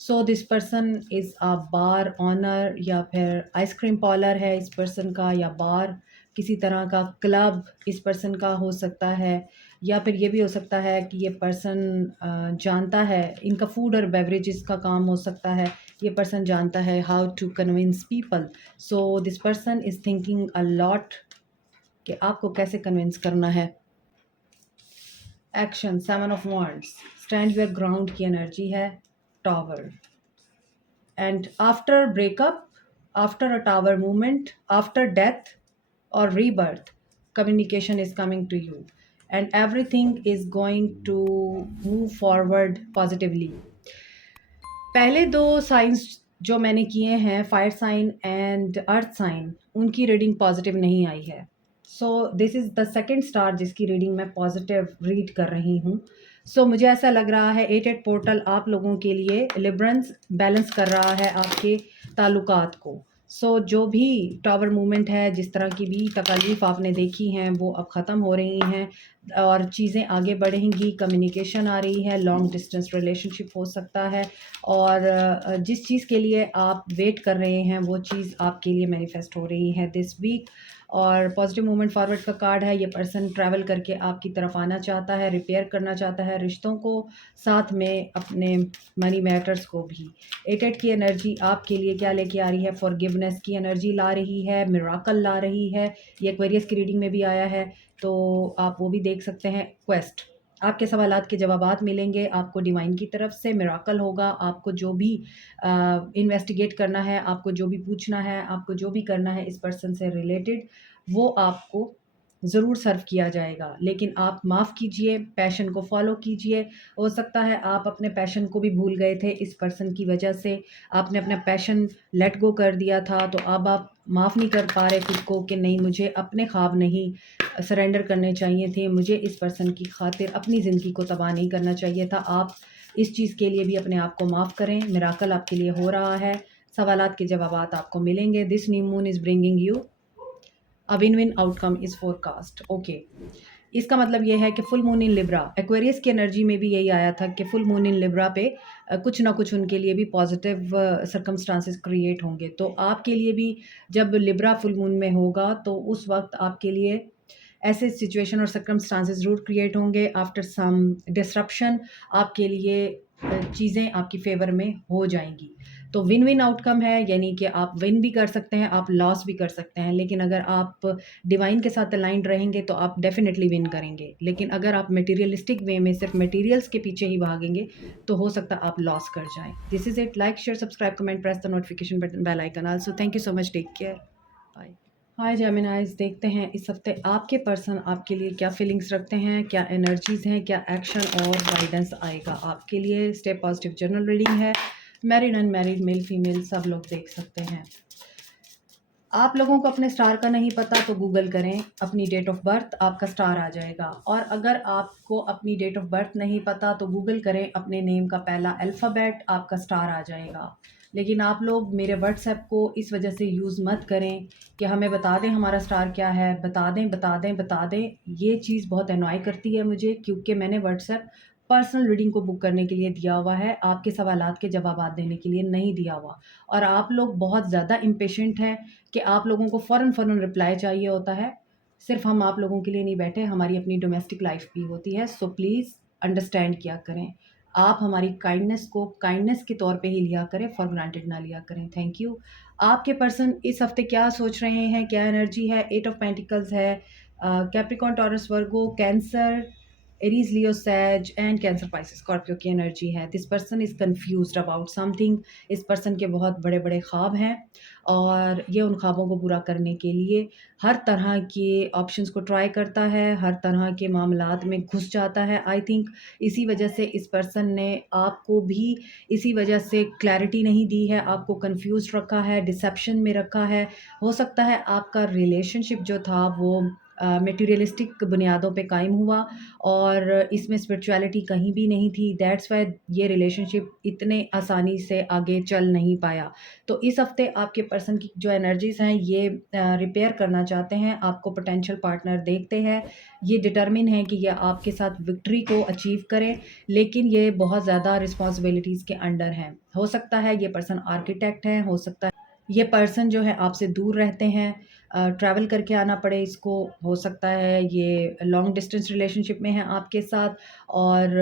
So this person is a bar honour, या फिर आइसक्रीम पार्लर है इस पर्सन का, या बार किसी तरह का क्लब इस पर्सन का हो सकता है। या फिर ये भी हो सकता है कि ये पर्सन जानता है, इनका फूड और बेवरेजेस का काम हो सकता है। ये पर्सन जानता है how to convince people. So this person is thinking a lot कि आपको कैसे कन्विंस करना है। Action, 7 of wands, stand your ground की एनर्जी है। Tower, and after breakup, after a tower movement, after death or rebirth, communication is coming to you and everything is going to move forward positively. पहले दो science जो मैंने किए हैं, fire sign and earth sign, उनकी reading positive नहीं आई है। So this is the second star जिसकी रीडिंग मैं पॉजिटिव रीड कर रही हूँ। सो मुझे ऐसा लग रहा है 8-8 पोर्टल आप लोगों के लिए लिबरेंस बैलेंस कर रहा है आपके ताल्लुकात को। सो जो भी टावर मूवमेंट है, जिस तरह की भी तकलीफ़ आपने देखी हैं, वो अब ख़त्म हो रही हैं और चीज़ें आगे बढ़ेंगी। कम्युनिकेशन आ रही है, लॉन्ग डिस्टेंस रिलेशनशिप हो सकता है, और जिस चीज़ के लिए आप वेट कर रहे हैं वो चीज़ आपके लिए मैनिफेस्ट हो रही है दिस वीक। और पॉजिटिव मूवमेंट फॉरवर्ड का कार्ड है। ये पर्सन ट्रैवल करके आपकी तरफ आना चाहता है, रिपेयर करना चाहता है रिश्तों को, साथ में अपने मनी मैटर्स को भी। 8-8 की एनर्जी आपके लिए क्या लेके आ रही है? फॉरगिवनेस की एनर्जी ला रही है, मिराकल ला रही है। ये एक्वेरियस की रीडिंग में भी आया है, तो आप वो भी देख सकते हैं। क्वेस्ट, आपके सवालात के जवाबात मिलेंगे आपको डिवाइन की तरफ से, मिराकल होगा। आपको जो भी इन्वेस्टिगेट करना है, आपको जो भी पूछना है, आपको जो भी करना है इस पर्सन से रिलेटेड, वो आपको ज़रूर सर्व किया जाएगा। लेकिन आप माफ़ कीजिए, पैशन को फ़ॉलो कीजिए। हो सकता है आप अपने पैशन को भी भूल गए थे इस पर्सन की वजह से, आपने अपना पैशन लेट गो कर दिया था, तो अब आप माफ़ नहीं कर पा रहे खुद को कि नहीं, मुझे अपने ख्वाब नहीं सरेंडर करने चाहिए थे, मुझे इस पर्सन की खातिर अपनी ज़िंदगी को तबाह नहीं करना चाहिए था। आप इस चीज़ के लिए भी अपने आप को माफ़ करें। मिराकल आपके लिए हो रहा है, सवालात के जवाबात आपको मिलेंगे। This new moon is bringing you a win win outcome is forecast. Okay, इसका मतलब ये है कि full moon in Libra, Aquarius की एनर्जी में भी यही आया था कि फुल मून इन लिब्रा पे कुछ ना कुछ उनके लिए भी पॉजिटिव सर्कमस्टांसेस क्रिएट होंगे। तो आपके लिए भी जब लिब्रा फुल मून में होगा, तो उस वक्त आपके लिए ऐसे सिचुएशन और सर्कमस्टांसेस ज़रूर क्रिएट होंगे। आफ्टर सम डिसरप्शन आपके लिए चीज़ें आपकी फ़ेवर में हो जाएँगी। तो विन विन आउटकम है, यानी कि आप विन भी कर सकते हैं, आप लॉस भी कर सकते हैं। लेकिन अगर आप डिवाइन के साथ अलाइन्ड रहेंगे तो आप डेफ़िनेटली विन करेंगे। लेकिन अगर आप मटेरियलिस्टिक वे में सिर्फ मटेरियल्स के पीछे ही भागेंगे, तो हो सकता है आप लॉस कर जाएँ। This is it. Like, share, subscribe, comment, press the notification button, bell icon also. Thank you so much. Take care. Bye. Hi Geminis, देखते हैं इस हफ्ते आपके पर्सन आपके लिए क्या फीलिंग्स रखते हैं, क्या एनर्जीज़ हैं, क्या एक्शन और गाइडेंस आएगा आपके लिए। स्टे पॉजिटिव जनरल रीडिंग है। मैरिड, अनमैरिड, मेल, फीमेल सब लोग देख सकते हैं। आप लोगों को अपने स्टार का नहीं पता तो गूगल करें अपनी डेट ऑफ बर्थ, आपका स्टार आ जाएगा। और अगर आपको अपनी डेट ऑफ बर्थ नहीं पता तो गूगल करें अपने नेम का पहला अल्फ़ाबेट, आपका स्टार आ जाएगा। लेकिन आप लोग मेरे व्हाट्सएप को इस वजह से यूज़ मत करें कि हमें बता दें हमारा स्टार क्या है, बता दें बता दें बता दें। ये चीज़ बहुत अनॉय करती है मुझे, क्योंकि मैंने व्हाट्सएप पर्सनल रीडिंग को बुक करने के लिए दिया हुआ है, आपके सवालात के जवाबात देने के लिए नहीं दिया हुआ। और आप लोग बहुत ज़्यादा इम्पेशेंट हैं कि आप लोगों को फ़ौरन रिप्लाई चाहिए होता है। सिर्फ हम आप लोगों के लिए नहीं बैठे, हमारी अपनी डोमेस्टिक लाइफ भी होती है। सो प्लीज़ अंडरस्टैंड किया करें। आप हमारी काइंडनेस को काइंडनेस के तौर पे ही लिया करें, फॉर ग्रांटेड ना लिया करें। Thank you. आपके पर्सन इस हफ्ते क्या सोच रहे हैं, क्या एनर्जी है? 8 ऑफ पेंटिकल्स है, Capricorn, Taurus, Virgo, Cancer, Aries, Leo, Sag and Cancer, Pisces, Scorpio की एनर्जी है। This person is confused about something. इस पर्सन के बहुत बड़े बड़े ख्वाब हैं और ये उन ख्वाबों को पूरा करने के लिए हर तरह के ऑप्शंस को ट्राई करता है, हर तरह के मामलात में घुस जाता है। आई थिंक इसी वजह से इस पर्सन ने आपको भी इसी वजह से क्लैरिटी नहीं दी है, आपको कंफ्यूज रखा है, डिसेप्शन में रखा है। हो सकता है आपका रिलेशनशिप जो था वो मटेरियलिस्टिक बुनियादों पे कायम हुआ और इसमें स्पिरिचुअलिटी कहीं भी नहीं थी। दैट्स वाई ये रिलेशनशिप इतने आसानी से आगे चल नहीं पाया। तो इस हफ्ते आपके पर्सन की जो एनर्जीज़ हैं ये रिपेयर करना चाहते हैं, आपको पोटेंशियल पार्टनर देखते हैं, ये डिटर्मिन है कि ये आपके साथ विक्ट्री को अचीव करें, लेकिन ये बहुत ज़्यादा रिस्पॉन्सिबिलिटीज़ के अंडर हैं। हो सकता है ये पर्सन आर्किटेक्ट है, हो सकता है ये पर्सन जो है आपसे दूर रहते हैं, ट्रैवल करके आना पड़े इसको। हो सकता है ये लॉन्ग डिस्टेंस रिलेशनशिप में है आपके साथ और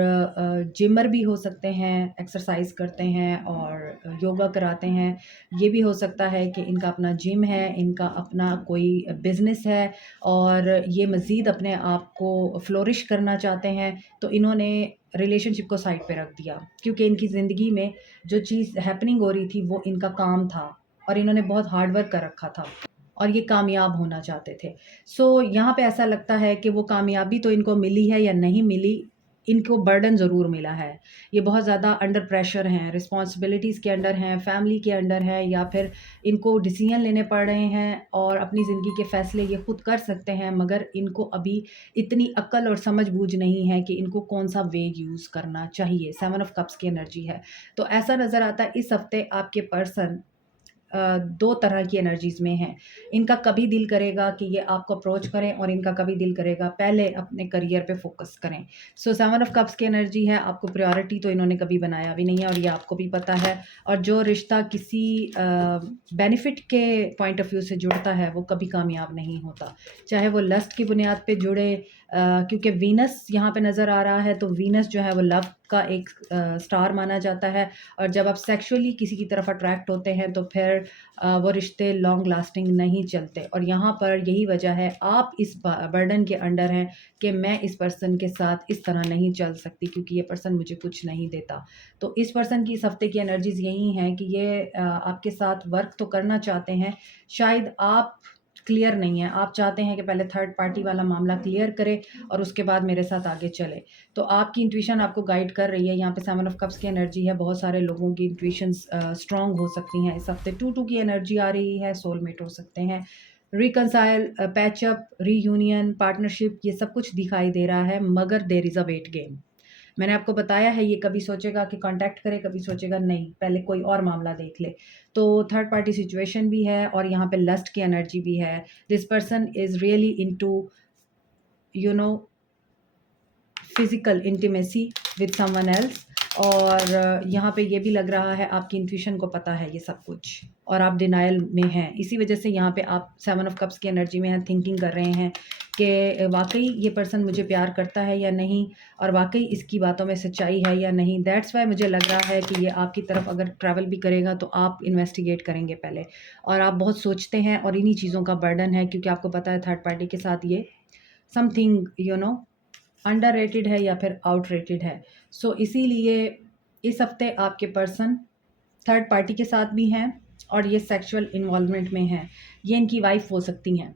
जिमर भी हो सकते हैं, एक्सरसाइज करते हैं और योगा कराते हैं। ये भी हो सकता है कि इनका अपना जिम है, इनका अपना कोई बिजनेस है और ये मज़ीद अपने आप को फ्लोरिश करना चाहते हैं। तो इन्होंने रिलेशनशिप को साइड पे रख दिया क्योंकि इनकी ज़िंदगी में जो चीज़ हैपनिंग हो रही थी वो इनका काम था और इन्होंने बहुत हार्ड वर्क कर रखा था और ये कामयाब होना चाहते थे। सो यहाँ पे ऐसा लगता है कि वो कामयाबी तो इनको मिली है या नहीं मिली, इनको बर्डन ज़रूर मिला है। ये बहुत ज़्यादा अंडर प्रेशर हैं, रिस्पॉन्सिबिलिटीज़ के अंडर हैं, फैमिली के अंडर हैं या फिर इनको डिसीजन लेने पड़ रहे हैं और अपनी ज़िंदगी के फ़ैसले ये खुद कर सकते हैं, मगर इनको अभी इतनी अक्ल और समझ-बूझ नहीं है कि इनको कौन-सा वे यूज़ करना चाहिए। 7 ऑफ कप्स की एनर्जी है। तो ऐसा नज़र आता है इस हफ़्ते आपके पर्सन 2 तरह की एनर्जीज़ में हैं। इनका कभी दिल करेगा कि ये आपको अप्रोच करें और इनका कभी दिल करेगा पहले अपने करियर पे फ़ोकस करें। सो 7 ऑफ कप्स की एनर्जी है, आपको प्रायोरिटी तो इन्होंने कभी बनाया भी नहीं है और ये आपको भी पता है और जो रिश्ता किसी बेनिफिट के पॉइंट ऑफ व्यू से जुड़ता है वो कभी कामयाब नहीं होता। चाहे वो लस्ट की बुनियाद पे जुड़े, क्योंकि वीनस यहाँ पे नज़र आ रहा है तो वीनस जो है वो लव का एक स्टार माना जाता है और जब आप सेक्सुअली किसी की तरफ अट्रैक्ट होते हैं तो फिर वो रिश्ते लॉन्ग लास्टिंग नहीं चलते और यहाँ पर यही वजह है आप इस बर्डन के अंडर हैं कि मैं इस पर्सन के साथ इस तरह नहीं चल सकती क्योंकि ये पर्सन मुझे कुछ नहीं देता। तो इस पर्सन की इस हफ्ते की एनर्जीज यही हैं कि ये आपके साथ वर्क तो करना चाहते हैं, शायद आप क्लियर नहीं है, आप चाहते हैं कि पहले थर्ड पार्टी वाला मामला क्लियर करे और उसके बाद मेरे साथ आगे चले। तो आपकी इंट्यूशन आपको गाइड कर रही है। यहाँ पे 7 ऑफ कप्स की एनर्जी है, बहुत सारे लोगों की इंट्यूशंस स्ट्रॉन्ग हो सकती हैं इस हफ्ते। 2-2 की एनर्जी आ रही है, सोलमेट हो सकते हैं, रिकंसाइल, पैचअप, रीयूनियन, पार्टनरशिप, ये सब कुछ दिखाई दे रहा है, मगर there is a wait game. मैंने आपको बताया है ये कभी सोचेगा कि कांटेक्ट करे, कभी सोचेगा नहीं पहले कोई और मामला देख ले। तो थर्ड पार्टी सिचुएशन भी है और यहाँ पे लस्ट की एनर्जी भी है। This person is really into you know physical intimacy with someone else और यहाँ पे ये भी लग रहा है आपकी इंट्यूशन को पता है ये सब कुछ और आप डिनायल में हैं। इसी वजह से यहाँ पे आप 7 ऑफ कप्स की एनर्जी में हैं, थिंकिंग कर रहे हैं कि वाकई ये पर्सन मुझे प्यार करता है या नहीं और वाकई इसकी बातों में सच्चाई है या नहीं। दैट्स वाई मुझे लग रहा है कि ये आपकी तरफ अगर ट्रैवल भी करेगा तो आप इन्वेस्टिगेट करेंगे पहले और आप बहुत सोचते हैं और इन्हीं चीज़ों का बर्डन है क्योंकि आपको पता है थर्ड पार्टी के साथ ये समथिंग अंडररेटेड है या फिर आउटरेटेड है। सो इसीलिए इस हफ्ते आपके पर्सन थर्ड पार्टी के साथ भी हैं और ये सेक्सुअल इन्वॉल्वमेंट में हैं। ये इनकी वाइफ हो सकती हैं।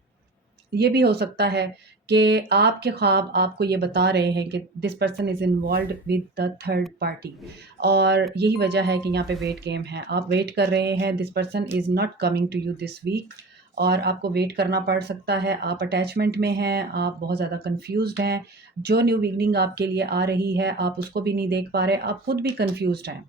ये भी हो सकता है कि आपके ख्वाब आपको ये बता रहे हैं कि this person is involved with the third party और यही वजह है कि यहाँ पे वेट गेम है। आप वेट कर रहे हैं, this person is not coming to you this week और आपको वेट करना पड़ सकता है। आप अटैचमेंट में हैं, आप बहुत ज़्यादा कंफ्यूज्ड हैं। जो न्यू बिगनिंग आपके लिए आ रही है आप उसको भी नहीं देख पा रहे, आप खुद भी कंफ्यूज्ड हैं।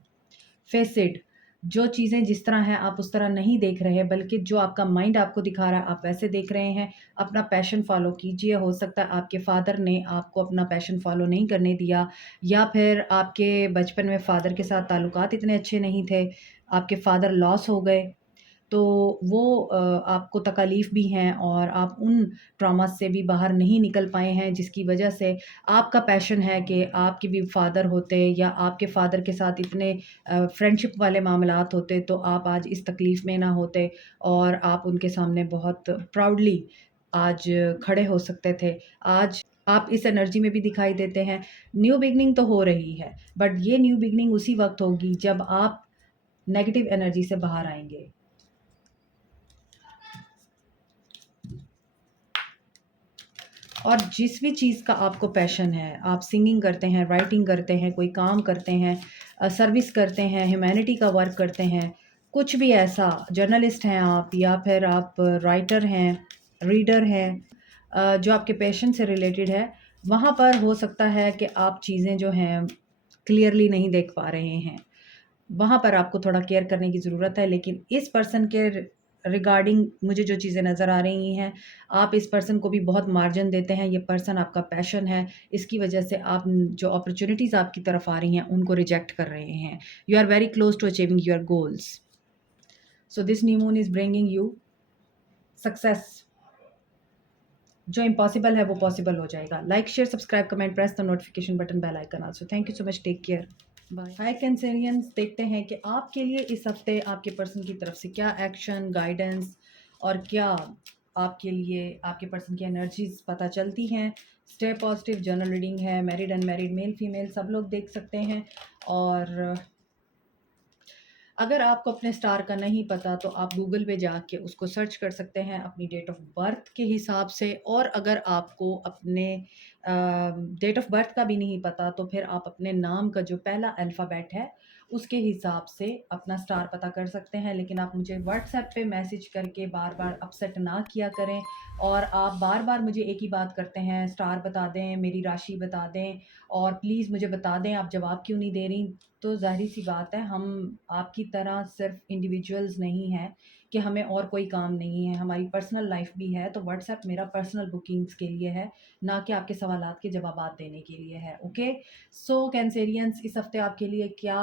फेस इट, जो चीज़ें जिस तरह हैं आप उस तरह नहीं देख रहे हैं बल्कि जो आपका माइंड आपको दिखा रहा है आप वैसे देख रहे हैं। अपना पैशन फॉलो कीजिए। हो सकता है आपके फादर ने आपको अपना पैशन फॉलो नहीं करने दिया या फिर आपके बचपन में फ़ादर के साथ ताल्लुकात इतने अच्छे नहीं थे, आपके फ़ादर लॉस हो गए। तो वो आपको तकलीफ़ भी हैं और आप उन ट्रॉमा से भी बाहर नहीं निकल पाए हैं, जिसकी वजह से आपका पैशन है कि आपके भी फ़ादर होते या आपके फ़ादर के साथ इतने फ्रेंडशिप वाले मामलात होते, तो आप आज इस तकलीफ़ में ना होते और आप उनके सामने बहुत प्राउडली आज खड़े हो सकते थे। आज आप इस एनर्जी में भी दिखाई देते हैं। न्यू बिगिनिंग तो हो रही है, बट ये न्यू बिगिनिंग उसी वक़्त होगी जब आप नेगेटिव एनर्जी से बाहर आएँगे। और जिस भी चीज़ का आपको पैशन है, आप सिंगिंग करते हैं, राइटिंग करते हैं, कोई काम करते हैं, सर्विस करते हैं, ह्यूमैनिटी का वर्क करते हैं, कुछ भी ऐसा, जर्नलिस्ट हैं आप या फिर आप राइटर हैं, रीडर हैं, जो आपके पैशन से रिलेटेड है, वहाँ पर हो सकता है कि आप चीज़ें जो हैं क्लियरली नहीं देख पा रहे हैं। वहाँ पर आपको थोड़ा केयर करने की ज़रूरत है, लेकिन इस पर्सन के रिगार्डिंग मुझे जो चीज़ें नज़र आ रही हैं, आप इस पर्सन को भी बहुत मार्जिन देते हैं, ये पर्सन आपका पैशन है, इसकी वजह से आप जो अपॉर्च्युनिटीज़ आपकी तरफ आ रही हैं, उनको रिजेक्ट कर रहे हैं। You are very close to achieving your goals. So this new moon is bringing you success. जो इम्पॉसिबल है वो पॉसिबल हो जाएगा। Like, share, subscribe, comment, press the notification button, bell icon also. Thank you so much, take care, bye. Hi Cancerians, देखते हैं कि आपके लिए इस हफ्ते आपके पर्सन की तरफ से क्या एक्शन, गाइडेंस और क्या आपके लिए आपके पर्सन की एनर्जीज पता चलती हैं। स्टे पॉजिटिव, जनरल रीडिंग है, मैरिड अनमैरिड, मेल फीमेल सब लोग देख सकते हैं। और अगर आपको अपने स्टार का नहीं पता तो आप गूगल पे जाके उसको सर्च कर सकते हैं अपनी डेट ऑफ बर्थ के हिसाब से। और अगर आपको अपने डेट ऑफ बर्थ का भी नहीं पता तो फिर आप अपने नाम का जो पहला अल्फ़ाबेट है उसके हिसाब से अपना स्टार पता कर सकते हैं। लेकिन आप मुझे व्हाट्सएप पे मैसेज करके बार बार अपसेट ना किया करें। और आप बार बार मुझे एक ही बात करते हैं, स्टार बता दें, मेरी राशि बता दें और प्लीज़ मुझे बता दें, आप जवाब क्यों नहीं दे रही। तो ज़ाहिर-सी बात है, हम आपकी तरह सिर्फ़ इंडिविजुअल्स नहीं हैं कि हमें और कोई काम नहीं है, हमारी पर्सनल लाइफ़ भी है। तो व्हाट्सएप मेरा पर्सनल बुकिंग्स के लिए है, ना कि आपके सवालात के जवाबात देने के लिए है, ओके? सो कैंसेरियंस, इस हफ़्ते आपके लिए क्या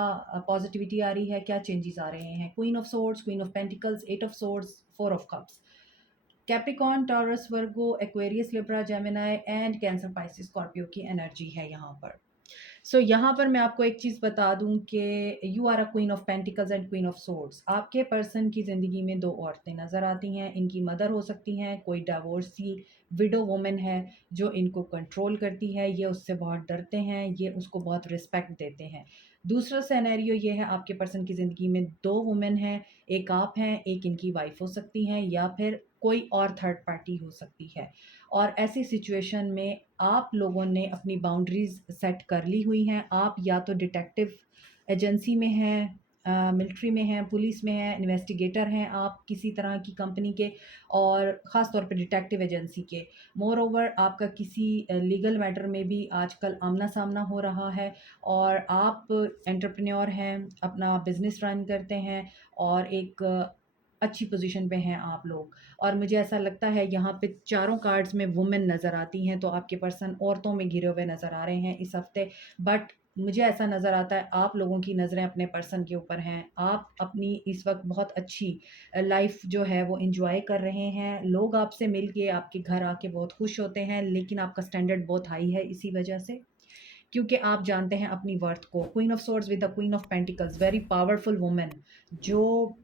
पॉज़िटिविटी आ रही है, क्या चेंजेज़ आ रहे हैं? Queen of swords, queen of pentacles, eight of swords, four of cups. Capricorn, Taurus, Virgo, Aquarius, Libra, Gemini and Cancer, Pisces, Scorpio की एनर्जी है यहाँ पर। सो यहाँ पर मैं आपको एक चीज़ बता दूँ कि you are a queen of pentacles and queen of swords. आपके पर्सन की ज़िंदगी में 2 औरतें नज़र आती हैं। इनकी मदर हो सकती हैं, कोई डिवोर्सी विडो वुमन है जो इनको कंट्रोल करती है, ये उससे बहुत डरते हैं, ये उसको बहुत रिस्पेक्ट देते हैं। दूसरा सिनेरियो ये है, आपके पर्सन की ज़िंदगी में 2 वुमेन हैं, एक आप हैं, एक इनकी वाइफ़ हो सकती हैं या फिर कोई और थर्ड पार्टी हो सकती है। और ऐसी सिचुएशन में आप लोगों ने अपनी बाउंड्रीज़ सेट कर ली हुई हैं। आप या तो डिटेक्टिव एजेंसी में हैं, मिलिट्री में हैं, पुलिस में हैं, इन्वेस्टिगेटर हैं आप किसी तरह की कंपनी के और ख़ास तौर पे डिटेक्टिव एजेंसी के। मोर ओवर आपका किसी लीगल मैटर में भी आजकल आमना-सामना हो रहा है और आप एंटरप्रेन्योर हैं, अपना बिज़नेस रन करते हैं और एक अच्छी पोज़ीशन पे हैं आप लोग। और मुझे ऐसा लगता है यहाँ पे चारों कार्ड्स में वुमेन नज़र आती हैं, तो आपके पर्सन औरतों में घिरे हुए नज़र आ रहे हैं इस हफ़्ते। बट मुझे ऐसा नज़र आता है आप लोगों की नज़रें अपने पर्सन के ऊपर हैं। आप अपनी इस वक़्त बहुत अच्छी लाइफ़ जो है वो एन्जॉय कर रहे हैं। लोग आपसे मिल के आपके घर आके बहुत खुश होते हैं, लेकिन आपका स्टैंडर्ड बहुत हाई है इसी वजह से, क्योंकि आप जानते हैं अपनी वर्थ को। Queen of swords with the queen of pentacles, very powerful woman जो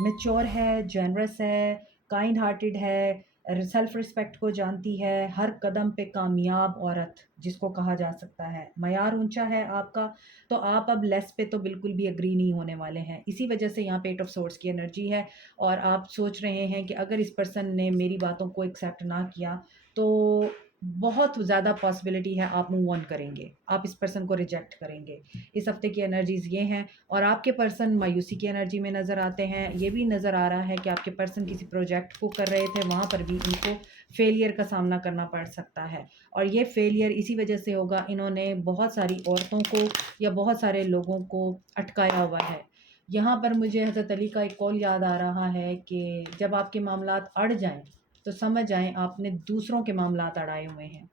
मैच्योर है, जेनरस है, काइंड हार्टेड है, सेल्फ रिस्पेक्ट को जानती है, हर कदम पे कामयाब औरत जिसको कहा जा सकता है। मयार ऊँचा है आपका, तो आप अब लेस पे तो बिल्कुल भी एग्री नहीं होने वाले हैं। इसी वजह से यहाँ पे एट ऑफ सोर्ड्स की एनर्जी है और आप सोच रहे हैं कि अगर इस पर्सन ने मेरी बातों को एक्सेप्ट ना किया, तो बहुत ज़्यादा पॉसिबिलिटी है आप मूव ऑन करेंगे, आप इस पर्सन को रिजेक्ट करेंगे। इस हफ्ते की एनर्जीज़ ये हैं। और आपके पर्सन मायूसी की एनर्जी में नज़र आते हैं। ये भी नज़र आ रहा है कि आपके पर्सन किसी प्रोजेक्ट को कर रहे थे, वहाँ पर भी इनको फेलियर का सामना करना पड़ सकता है। और ये फेलियर इसी वजह से होगा, इन्होंने बहुत सारी औरतों को या बहुत सारे लोगों को अटकाया हुआ है। यहाँ पर मुझे हज़रत अली का एक कौल याद आ रहा है कि जब आपके मामलात अड़ जाएँ, तो समझ जाएँ आपने दूसरों के मामलात अड़ाए हुए हैं।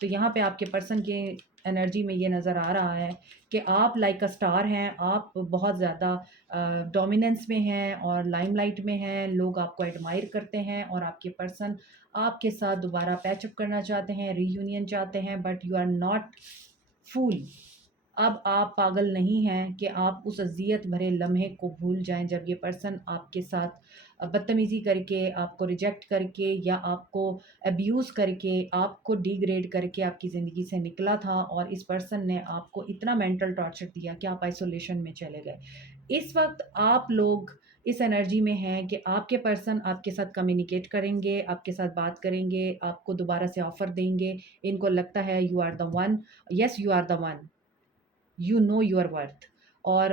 तो यहाँ पे आपके पर्सन के एनर्जी में ये नज़र आ रहा है कि आप लाइक अ स्टार हैं, आप बहुत ज़्यादा डोमिनेंस में हैं और लाइमलाइट में हैं, लोग आपको एडमायर करते हैं और आपके पर्सन आपके साथ दोबारा पैचअप करना चाहते हैं, रीयूनियन चाहते हैं, बट यू आर नॉट फूल। अब आप पागल नहीं हैं कि आप उस अज़ियत भरे लम्हे को भूल जाएं जब ये पर्सन आपके साथ बदतमीज़ी करके, आपको रिजेक्ट करके या आपको अब्यूज़ करके, आपको डिग्रेड करके आपकी ज़िंदगी से निकला था और इस पर्सन ने आपको इतना मेंटल टॉर्चर दिया कि आप आइसोलेशन में चले गए। इस वक्त आप लोग इस एनर्जी में हैं कि आपके पर्सन आपके साथ कम्युनिकेट करेंगे, आपके साथ बात करेंगे, आपको दोबारा से ऑफ़र देंगे। इनको लगता है you are the one, yes you are the one, you know your worth. और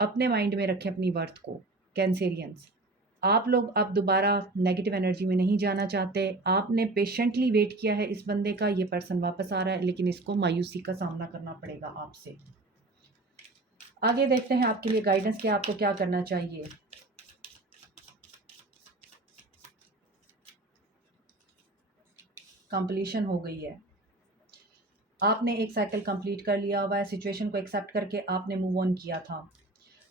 अपने माइंड में रखें अपनी वर्थ को। कैंसेरियंस, आप लोग अब दोबारा नेगेटिव एनर्जी में नहीं जाना चाहते। आपने पेशेंटली वेट किया है इस बंदे का, ये पर्सन वापस आ रहा है, लेकिन इसको मायूसी का सामना करना पड़ेगा आपसे। आगे देखते हैं आपके लिए गाइडेंस क्या, आपको क्या करना चाहिए। कंप्लीशन हो गई है, आपने एक साइकिल कंप्लीट कर लिया हुआ है, सिचुएशन को एक्सेप्ट करके आपने मूव ऑन किया था।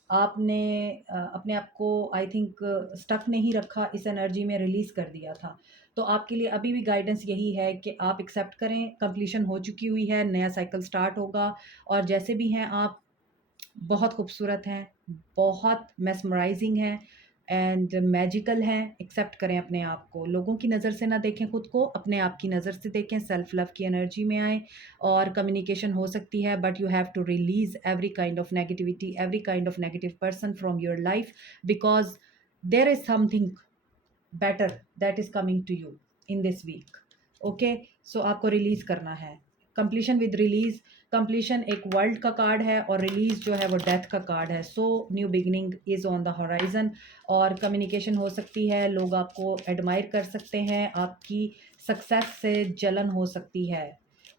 आपने अपने आप को आई थिंक स्टक नहीं रखा, इस एनर्जी में रिलीज़ कर दिया था। तो आपके लिए अभी भी गाइडेंस यही है कि आप एक्सेप्ट करें, कंप्लीशन हो चुकी हुई है, नया साइकिल स्टार्ट होगा। और जैसे भी हैं आप बहुत खूबसूरत हैं, बहुत मेस्मराइजिंग हैं एंड मैजिकल हैं। एक्सेप्ट करें अपने आप को, लोगों की नज़र से ना देखें खुद को, अपने आप की नज़र से देखें, सेल्फ लव की एनर्जी में आएँ। और कम्युनिकेशन हो सकती है, but you have to release every kind of negativity, every kind of negative person from your life, because there is something better that is coming to you in this week. Okay, so आपको release करना है। Completion with release, completion एक world का card है और release जो है वो डेथ का कार्ड है। So new beginning is on the horizon. और कम्युनिकेशन हो सकती है, लोग आपको एडमायर कर सकते हैं, आपकी सक्सेस से जलन हो सकती है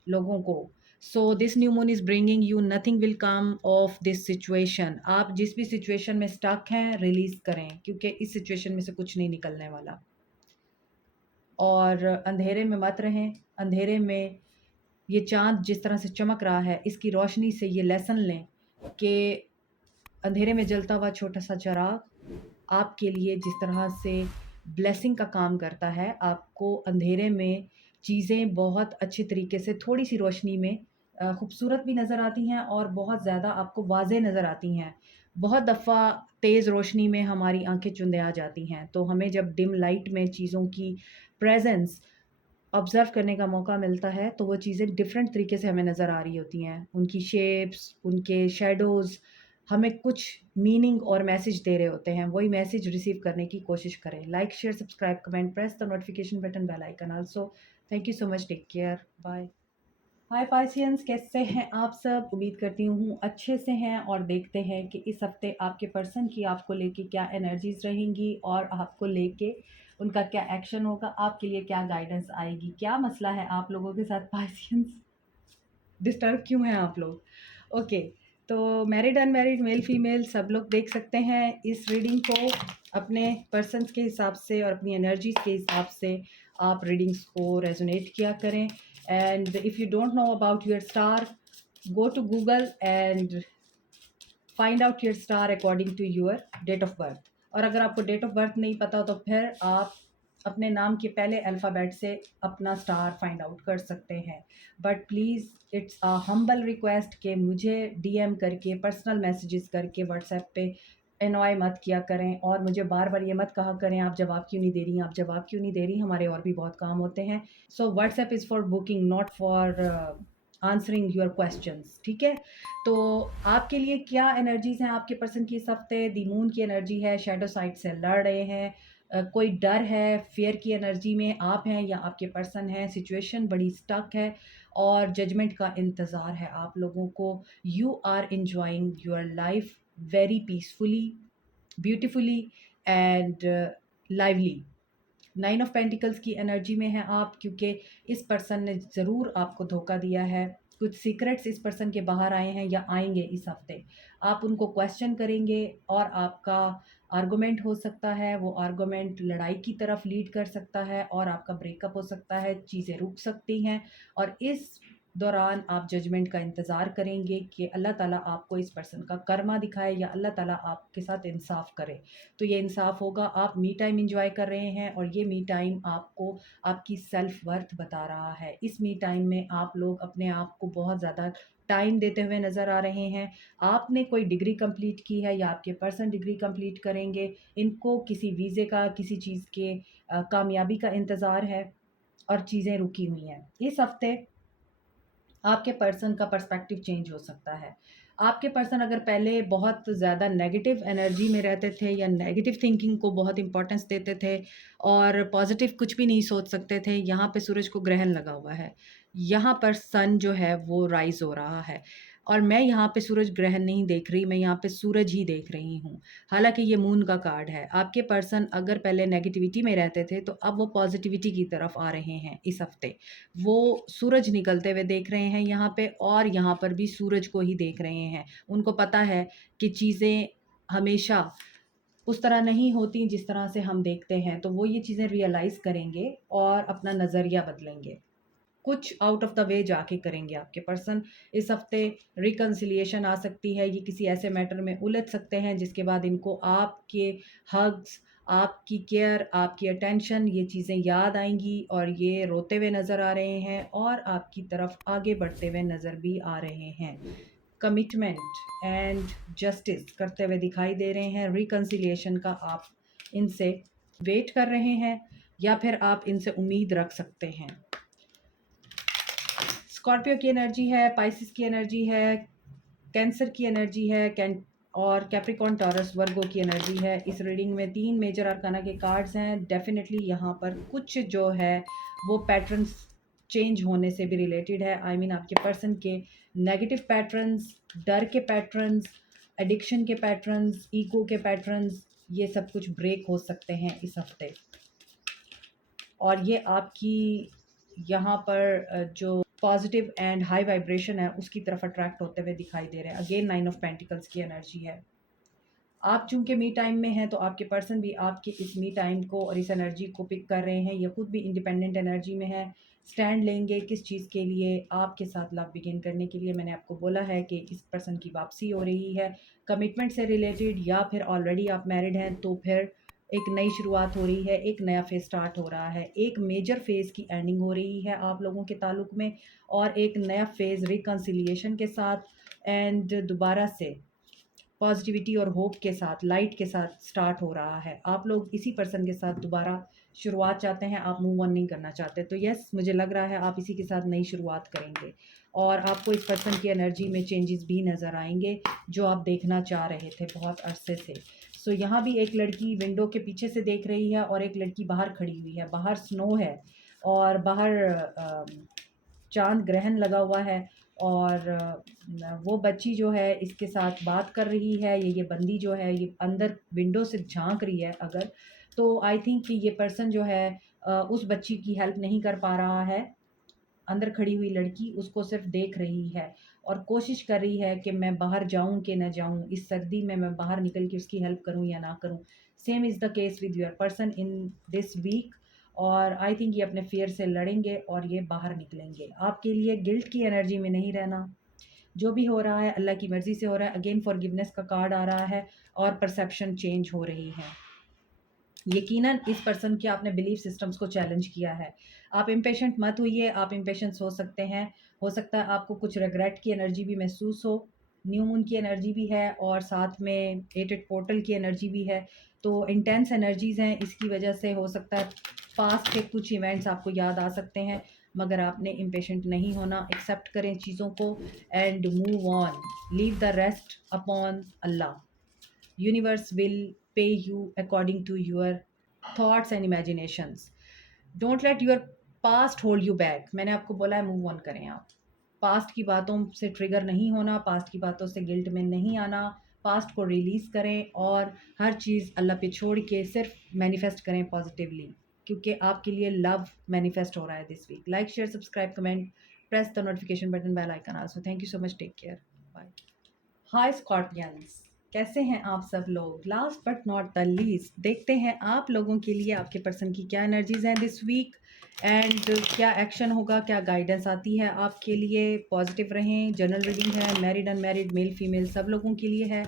लोगों को। सो this new moon is bringing you nothing will come of this situation. आप जिस भी सिचुएशन में स्टक हैं रिलीज़ करें, क्योंकि इस सिचुएशन में से कुछ नहीं निकलने वाला। और अंधेरे में मत रहें, अंधेरे में ये चाँद जिस तरह से चमक रहा है, इसकी रोशनी से ये लेसन लें कि अंधेरे में जलता हुआ छोटा-सा चिराग आपके लिए जिस तरह से ब्लेसिंग का काम करता है, आपको अंधेरे में चीज़ें बहुत अच्छे तरीके से थोड़ी-सी रोशनी में खूबसूरत भी नज़र आती हैं और बहुत ज़्यादा आपको वाज़ेह नज़र आती हैं। बहुत दफ़ा तेज़ रोशनी में हमारी आँखें चुंधिया जाती हैं, तो हमें जब डिम लाइट में चीज़ों की प्रेज़ेंस ऑब्ज़र्व करने का मौका मिलता है, तो वो चीज़ें डिफ़रेंट तरीके से हमें नज़र आ रही होती हैं। उनकी शेप्स, उनके शैडोज़ हमें कुछ मीनिंग और मैसेज दे रहे होते हैं। वही मैसेज रिसीव करने की कोशिश करें। Like, share, subscribe, comment, press the notification button, bell icon also. Thank you so much, take care, bye. Hi Pisceans, कैसे हैं आप सब? उम्मीद करती हूँ अच्छे से हैं। और देखते हैं कि इस हफ्ते आपके पर्सन की आपको लेके क्या एनर्जीज़ रहेंगी और आपको लेके उनका क्या एक्शन होगा, आपके लिए क्या गाइडेंस आएगी, क्या मसला है आप लोगों के साथ पाइसियंस, डिस्टर्ब क्यों हैं आप लोग? ओके, तो मैरिड अनमैरिड, मेल फीमेल सब लोग देख सकते हैं इस रीडिंग को। अपने पर्सन्स के हिसाब से और अपनी एनर्जीज के हिसाब से आप रीडिंग्स को रेजोनेट किया करें। And if you don't know about your star, go to Google and find out your star according to your date of birth. और अगर आपको डेट ऑफ बर्थ नहीं पता हो तो फिर आप अपने नाम के पहले अल्फ़ाबेट से अपना स्टार फाइंड आउट कर सकते हैं। But please it's a humble request कि मुझे डीएम करके, पर्सनल मैसेजेस करके व्हाट्सएप पे एनॉय मत किया करें और मुझे बार बार ये मत कहा करें आप जवाब क्यों नहीं दे रही, आप जवाब क्यों नहीं दे रही, हमारे और भी बहुत काम होते हैं। So WhatsApp is for booking, not for answering your questions, ठीक है? तो आपके लिए क्या एनर्जीज़ हैं आपके पर्सन की इस हफ्ते? दी मून की एनर्जी है, शैडो साइड से लड़ रहे हैं, कोई डर है, फ़ियर की एनर्जी में आप हैं या आपके पर्सन हैं, सिचुएशन बड़ी स्टक है और जजमेंट का इंतज़ार है आप लोगों को। You are enjoying your life very peacefully, beautifully and lively. 9 of pentacles की एनर्जी में हैं आप, क्योंकि इस पर्सन ने ज़रूर आपको धोखा दिया है। कुछ सीक्रेट्स इस पर्सन के बाहर आए हैं या आएंगे इस हफ्ते। आप उनको क्वेश्चन करेंगे और आपका आर्गुमेंट हो सकता है, वो आर्गुमेंट लड़ाई की तरफ लीड कर सकता है और आपका ब्रेकअप हो सकता है, चीज़ें रुक सकती हैं। और इस दौरान आप जजमेंट का इंतज़ार करेंगे कि अल्लाह ताला आपको इस पर्सन का कर्मा दिखाए या अल्लाह ताला आपके साथ इंसाफ करे। तो ये इंसाफ होगा, आप मी टाइम एंजॉय कर रहे हैं और ये मी टाइम आपको आपकी सेल्फ वर्थ बता रहा है। इस मी टाइम में आप लोग अपने आप को बहुत ज़्यादा टाइम देते हुए नज़र आ रहे हैं। आपने कोई डिग्री कंप्लीट की है या आपके पर्सन डिग्री कंप्लीट करेंगे, इनको किसी वीज़े का, किसी चीज़ के कामयाबी का इंतज़ार है और चीज़ें रुकी हुई हैं। इस हफ़्ते आपके पर्सन का पर्सपेक्टिव चेंज हो सकता है। आपके पर्सन अगर पहले बहुत ज़्यादा नेगेटिव एनर्जी में रहते थे या नेगेटिव थिंकिंग को बहुत इम्पोर्टेंस देते थे और पॉजिटिव कुछ भी नहीं सोच सकते थे, यहाँ पे सूरज को ग्रहण लगा हुआ है। यहाँ पर सन जो है वो राइज़ हो रहा है और मैं यहाँ पे सूरज ग्रहण नहीं देख रही, मैं यहाँ पे सूरज ही देख रही हूँ। हालाँकि ये मून का कार्ड है। आपके पर्सन अगर पहले नेगेटिविटी में रहते थे, तो अब वो पॉजिटिविटी की तरफ आ रहे हैं इस हफ़्ते। वो सूरज निकलते हुए देख रहे हैं यहाँ पे और यहाँ पर भी सूरज को ही देख रहे हैं। उनको पता है कि चीज़ें हमेशा उस तरह नहीं होती जिस तरह से हम देखते हैं, तो वो ये चीज़ें रियलाइज़ करेंगे और अपना नज़रिया बदलेंगे। कुछ आउट ऑफ द वे जाके करेंगे आपके पर्सन। इस हफ्ते रिकन्सिलिएशन आ सकती है, ये किसी ऐसे मैटर में उलझ सकते हैं जिसके बाद इनको आपके हग्स, आपकी केयर, आपकी अटेंशन, ये चीज़ें याद आएंगी और ये रोते हुए नज़र आ रहे हैं और आपकी तरफ आगे बढ़ते हुए नज़र भी आ रहे हैं। कमिटमेंट एंड जस्टिस करते हुए दिखाई दे रहे हैं। रिकन्सिलिएशन का आप इनसे वेट कर रहे हैं या फिर आप इनसे उम्मीद रख सकते हैं। स्कॉर्पियो की एनर्जी है, पाइसिस की एनर्जी है, कैंसर की एनर्जी है, और कैप्रिकॉर्न, टॉरस, वर्गो की एनर्जी है। इस रीडिंग में 3 मेजर अरकाना के कार्ड्स हैं। डेफिनेटली यहाँ पर कुछ जो है वो पैटर्न्स चेंज होने से भी रिलेटेड है। आई मीन आपके पर्सन के नेगेटिव पैटर्न्स, डर के पैटर्न्स, एडिक्शन के पैटर्न्स, ईगो के पैटर्न्स, ये सब कुछ ब्रेक हो सकते हैं इस हफ्ते। और ये आपकी यहाँ पर जो पॉजिटिव एंड हाई वाइब्रेशन है उसकी तरफ अट्रैक्ट होते हुए दिखाई दे रहे हैं। अगेन 9 ऑफ पेंटिकल्स की एनर्जी है। आप चूंकि मी टाइम में हैं तो आपके पर्सन भी आपके इस मी टाइम को और इस एनर्जी को पिक कर रहे हैं। ये खुद भी इंडिपेंडेंट एनर्जी में है। स्टैंड लेंगे किस चीज़ के लिए? आपके साथ लव बिगिन करने के लिए। मैंने आपको बोला है कि इस पर्सन की वापसी हो रही है कमिटमेंट से रिलेटेड, या फिर ऑलरेडी आप मैरिड हैं तो फिर एक नई शुरुआत हो रही है, एक नया फेज़ स्टार्ट हो रहा है, एक मेजर फेज़ की एंडिंग हो रही है आप लोगों के ताल्लुक में और एक नया फेज़ रिकन्सिलिएशन के साथ एंड दोबारा से पॉजिटिविटी और होप के साथ, लाइट के साथ स्टार्ट हो रहा है। आप लोग इसी पर्सन के साथ दोबारा शुरुआत चाहते हैं, आप मूव ऑन नहीं करना चाहते। तो यस, मुझे लग रहा है आप इसी के साथ नई शुरुआत करेंगे और आपको इस पर्सन की एनर्जी में चेंजेस भी नज़र आएंगे जो आप देखना चाह रहे थे बहुत अरसे से। सो यहाँ भी एक लड़की विंडो के पीछे से देख रही है और एक लड़की बाहर खड़ी हुई है। बाहर स्नो है और बाहर चाँद ग्रहण लगा हुआ है और वो बच्ची जो है इसके साथ बात कर रही है। ये बंदी जो है ये अंदर विंडो से झाँक रही है अगर, तो आई थिंक कि ये पर्सन जो है उस बच्ची की हेल्प नहीं कर पा रहा है। अंदर खड़ी हुई लड़की उसको सिर्फ देख रही है और कोशिश कर रही है कि मैं बाहर जाऊं कि ना जाऊं, इस सर्दी में मैं बाहर निकल के उसकी हेल्प करूं या ना करूं। Same is the case with your person in this week और आई थिंक ये अपने फियर से लड़ेंगे और ये बाहर निकलेंगे। आपके लिए गिल्ट की एनर्जी में नहीं रहना। जो भी हो रहा है अल्लाह की मर्ज़ी से हो रहा है। अगेन फॉरगिवनेस का कार्ड आ रहा है और परसेप्शन चेंज हो रही है। यकीनन इस पर्सन के आपने बिलीफ सिस्टम्स को चैलेंज किया है। आप इम्पेशेंट मत होइए, आप इम्पेशेंस हो सकते हैं। हो सकता है आपको कुछ रिग्रेट की एनर्जी भी महसूस हो। न्यू मून की एनर्जी भी है और साथ में एटेड पोर्टल की एनर्जी भी है। तो इंटेंस एनर्जीज़ हैं, इसकी वजह से हो सकता है पास्ट के कुछ इवेंट्स आपको याद आ सकते हैं, मगर आपने इम्पेशेंट नहीं होना। एक्सेप्ट करें चीज़ों को and move on. Leave the rest upon Allah. Universe will pay you according to your thoughts and imaginations. Don't let your past hold you back. मैंने आपको बोला है मूव ऑन करें आप। पास्ट की बातों से ट्रिगर नहीं होना, पास्ट की बातों से गिल्ट में नहीं आना। पास्ट को रिलीज़ करें और हर चीज़ अल्लाह पे छोड़ के सिर्फ मैनिफेस्ट करें पॉजिटिवली, क्योंकि आपके लिए लव मैनिफेस्ट हो रहा है this week. Like, share, subscribe, comment, press the notification button, bell icon also. Thank you so much, take care, bye. Hi Scorpions, कैसे हैं आप सब लोग? Last but not the least, देखते हैं आप लोगों के लिए आपके पर्सन की क्या एनर्जीज़ हैं दिस वीक एंड क्या एक्शन होगा, क्या गाइडेंस आती है आपके लिए। पॉजिटिव रहें। जनरल रीडिंग है, मैरिड अनमैरिड मेल फीमेल सब लोगों के लिए है।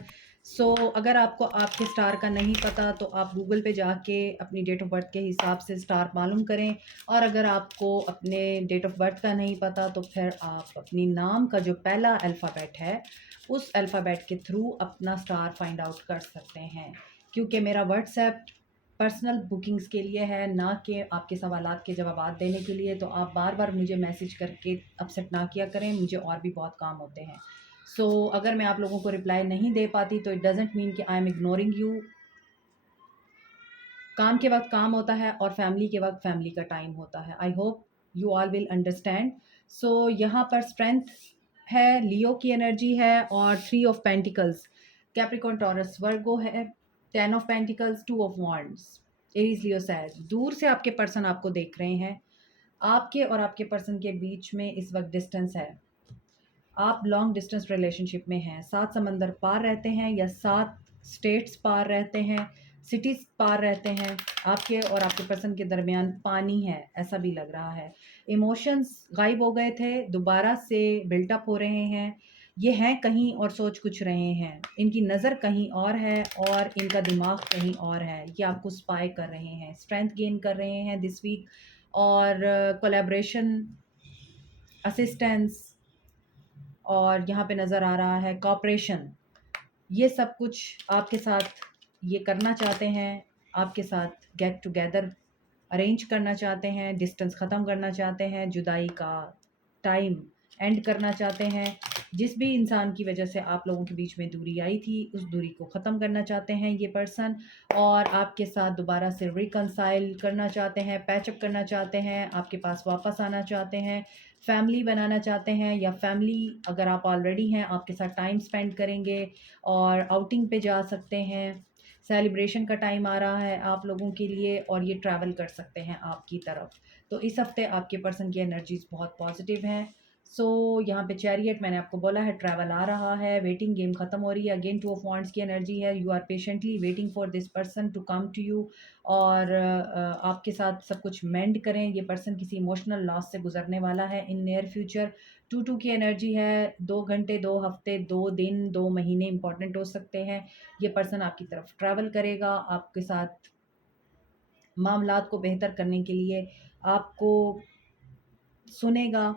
सो अगर आपको आपके स्टार का नहीं पता तो आप गूगल पे जाके अपनी डेट ऑफ बर्थ के हिसाब से स्टार मालूम करें, और अगर आपको अपने डेट ऑफ बर्थ का नहीं पता तो फिर आप अपनी नाम का जो पहला अल्फ़ाबेट है उस अल्फ़ाबेट के थ्रू अपना स्टार फाइंड आउट कर सकते हैं। क्योंकि मेरा व्हाट्सएप पर्सनल बुकिंग्स के लिए है, ना कि आपके सवालात के जवाब देने के लिए। तो आप बार बार मुझे मैसेज करके अपसेट ना किया करें, मुझे और भी बहुत काम होते हैं। सो अगर मैं आप लोगों को रिप्लाई नहीं दे पाती तो इट डजेंट मीन कि आई एम इग्नोरिंग यू। काम के वक्त काम होता है और फैमिली के वक्त फैमिली का टाइम होता है। I hope you all will understand. So यहाँ पर स्ट्रेंथ है, लियो की एनर्जी है, और 3 of pentacles Capricorn Taurus Virgo है, 10 of pentacles 2 of wands Aries Leo Sag. दूर से आपके पर्सन आपको देख रहे हैं। आपके और आपके पर्सन के बीच में इस वक्त डिस्टेंस है। आप लॉन्ग डिस्टेंस रिलेशनशिप में हैं, 7 समंदर पार रहते हैं या 7 स्टेट्स पार रहते हैं, सिटीज़ पार रहते हैं। आपके और आपके पर्सन के दरमियान पानी है, ऐसा भी लग रहा है। इमोशंस गायब हो गए थे, दोबारा से बिल्टअप हो रहे हैं। ये हैं कहीं और सोच कुछ रहे हैं, इनकी नज़र कहीं और है और इनका दिमाग कहीं और है। ये आपको स्पाई कर रहे हैं, स्ट्रेंथ गेन कर रहे हैं दिस वीक, और कोलैबोरेशन, असिस्टेंस, और यहाँ पे नज़र आ रहा है कॉपरेशन। ये सब कुछ आपके साथ ये करना चाहते हैं, आपके साथ गेट टुगेदर अरेंज करना चाहते हैं, डिस्टेंस ख़त्म करना चाहते हैं, जुदाई का टाइम एंड करना चाहते हैं। जिस भी इंसान की वजह से आप लोगों के बीच में दूरी आई थी उस दूरी को ख़त्म करना चाहते हैं ये पर्सन, और आपके साथ दोबारा से रिकंसाइल करना चाहते हैं, पैचअप करना चाहते हैं, आपके पास वापस आना चाहते हैं, फैमिली बनाना चाहते हैं, या फैमिली अगर आप ऑलरेडी हैं आपके साथ टाइम स्पेंड करेंगे और आउटिंग पे जा सकते हैं। सेलिब्रेशन का टाइम आ रहा है आप लोगों के लिए और ये ट्रैवल कर सकते हैं आपकी तरफ। तो इस हफ्ते आपके पर्सन की एनर्जीज़ बहुत पॉजिटिव हैं। सो यहाँ पे चैरियट मैंने आपको बोला है, ट्रैवल आ रहा है, वेटिंग गेम ख़त्म हो रही है। अगेन 2 ऑफ वॉन्ड्स की एनर्जी है, you are patiently waiting for this person to come to you, और आपके साथ सब कुछ मेंड करें। ये पर्सन किसी इमोशनल लॉस से गुजरने वाला है इन नियर फ्यूचर। 2 की एनर्जी है, 2 घंटे, 2 हफ्ते, 2 दिन, 2 महीने इंपॉर्टेंट हो सकते हैं। ये पर्सन आपकी तरफ ट्रैवल करेगा, आपके साथ मामलात को बेहतर करने के लिए आपको सुनेगा,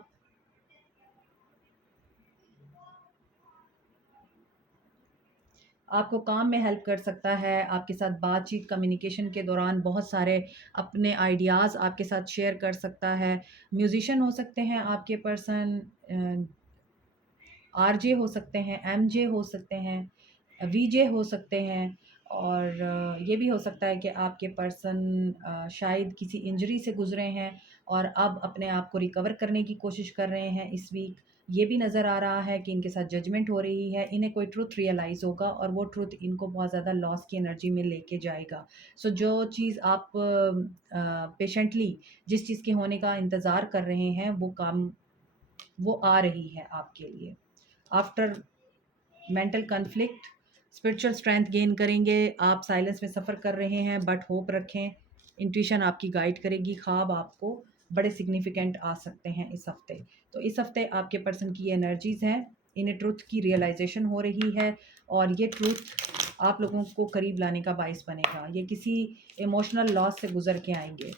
आपको काम में हेल्प कर सकता है, आपके साथ बातचीत कम्युनिकेशन के दौरान बहुत सारे अपने आइडियाज़ आपके साथ शेयर कर सकता है। म्यूज़िशियन हो सकते हैं आपके पर्सन, आरजे हो सकते हैं, एमजे हो सकते हैं, वीजे हो सकते हैं, और ये भी हो सकता है कि आपके पर्सन शायद किसी इंजरी से गुजरे हैं और अब अपने आप को रिकवर करने की कोशिश कर रहे हैं इस वीक। ये भी नज़र आ रहा है कि इनके साथ जजमेंट हो रही है, इन्हें कोई ट्रुथ रियलाइज़ होगा और वो ट्रुथ इनको बहुत ज़्यादा लॉस की एनर्जी में लेके जाएगा। सो जो चीज़ आप पेशेंटली जिस चीज़ के होने का इंतज़ार कर रहे हैं वो काम वो आ रही है आपके लिए। After mental conflict spiritual strength gain करेंगे। आप साइलेंस में सफ़र कर रहे हैं बट होप रखें, इंट्यूशन आपकी गाइड करेगी, ख्वाब आपको बड़े सिग्निफिकेंट आ सकते हैं इस हफ्ते। तो इस हफ्ते आपके पर्सन की एनर्जीज़ हैं, इन्हें ट्रुथ की रियलाइजेशन हो रही है और ये ट्रुथ आप लोगों को करीब लाने का बायस बनेगा। ये किसी इमोशनल लॉस से गुजर के आएंगे।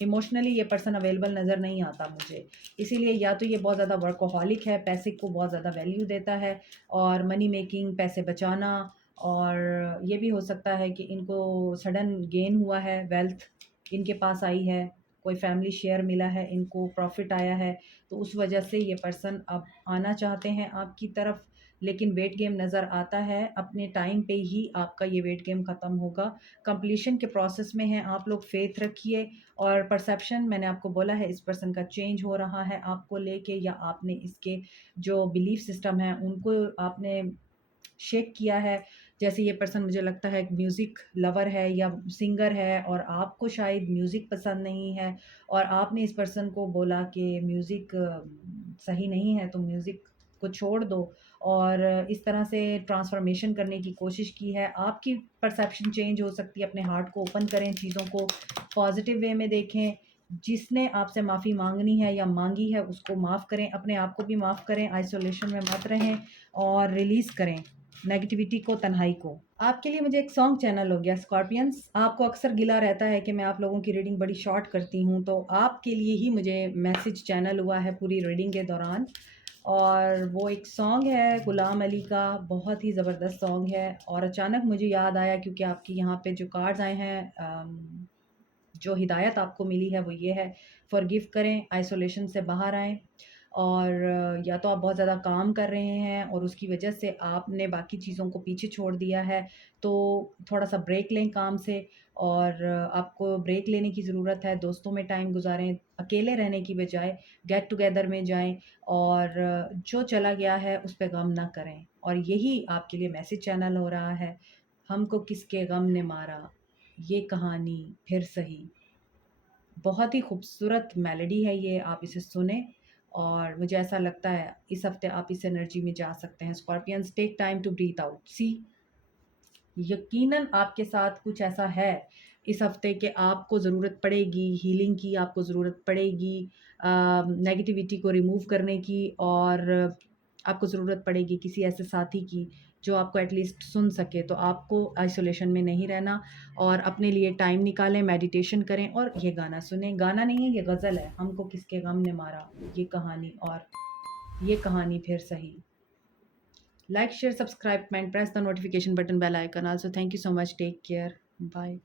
इमोशनली ये पर्सन अवेलेबल नज़र नहीं आता मुझे, इसीलिए या तो ये बहुत ज़्यादा वर्कोहॉलिक है, पैसे को बहुत ज़्यादा वैल्यू देता है और मनी मेकिंग, पैसे बचाना, और ये भी हो सकता है कि इनको सडन गेन हुआ है, वेल्थ इनके पास आई है, कोई फैमिली शेयर मिला है, इनको प्रॉफिट आया है, तो उस वजह से ये पर्सन अब आना चाहते हैं आपकी तरफ। लेकिन वेट गेम नज़र आता है, अपने टाइम पे ही आपका ये वेट गेम ख़त्म होगा। कंप्लीशन के प्रोसेस में है आप लोग, फेथ रखिए। और परसेप्शन मैंने आपको बोला है इस पर्सन का चेंज हो रहा है आपको लेके, या आपने इसके जो बिलीफ सिस्टम है उनको आपने शेक किया है। जैसे ये पर्सन मुझे लगता है म्यूज़िक लवर है या सिंगर है और आपको शायद म्यूज़िक पसंद नहीं है, और आपने इस पर्सन को बोला कि म्यूज़िक सही नहीं है तो म्यूज़िक को छोड़ दो, और इस तरह से ट्रांसफ़ॉर्मेशन करने की कोशिश की है। आपकी परसेप्शन चेंज हो सकती है, अपने हार्ट को ओपन करें, चीज़ों को पॉज़िटिव वे में देखें। जिसने आपसे माफ़ी माँगनी है या माँगी है उसको माफ़ करें, अपने आप को भी माफ़ करें, आइसोलेशन में मत रहें और रिलीज़ करें नेगेटिविटी को, तन्हाई को। आपके लिए मुझे एक सॉन्ग चैनल हो गया स्कॉर्पियंस। आपको अक्सर गिला रहता है कि मैं आप लोगों की रीडिंग बड़ी शॉर्ट करती हूँ, तो आपके लिए ही मुझे मैसेज चैनल हुआ है पूरी रीडिंग के दौरान। और वो एक सॉन्ग है गुलाम अली का, बहुत ही ज़बरदस्त सॉन्ग है। और अचानक मुझे याद आया क्योंकि आपकी यहाँ पे जो कार्ड्स आए हैं, जो हिदायत आपको मिली है वो ये है, फ़ॉरगिव करें, आइसोलेशन से बाहर आएँ। और या तो आप बहुत ज़्यादा काम कर रहे हैं और उसकी वजह से आपने बाकी चीज़ों को पीछे छोड़ दिया है, तो थोड़ा-सा ब्रेक लें काम से। और आपको ब्रेक लेने की ज़रूरत है, दोस्तों में टाइम गुज़ारें, अकेले रहने की बजाय गेट टुगेदर में जाएँ। और जो चला गया है उस पे गम ना करें। और यही आपके लिए मैसेज चैनल हो रहा है, हमको किसके गम ने मारा, ये कहानी फिर सही। बहुत ही खूबसूरत मेलोडी है ये, आप इसे सुनें। और मुझे ऐसा लगता है इस हफ़्ते आप इस एनर्जी में जा सकते हैं। Scorpions, take time to breathe out, see यकीनन आपके साथ कुछ ऐसा है इस हफ़्ते कि आपको ज़रूरत पड़ेगी हीलिंग की, आपको ज़रूरत पड़ेगी नेगेटिविटी को रिमूव करने की। और आपको ज़रूरत पड़ेगी किसी ऐसे साथी की जो आपको एटलीस्ट सुन सके। तो आपको आइसोलेशन में नहीं रहना और अपने लिए टाइम निकालें, मेडिटेशन करें और ये गाना सुनें। गाना नहीं है, ये गज़ल है, हमको किसके गम ने मारा, ये कहानी और ये कहानी फिर सही। Like, share, subscribe, and press the notification button, bell icon. Also, thank you so much. Take care. Bye.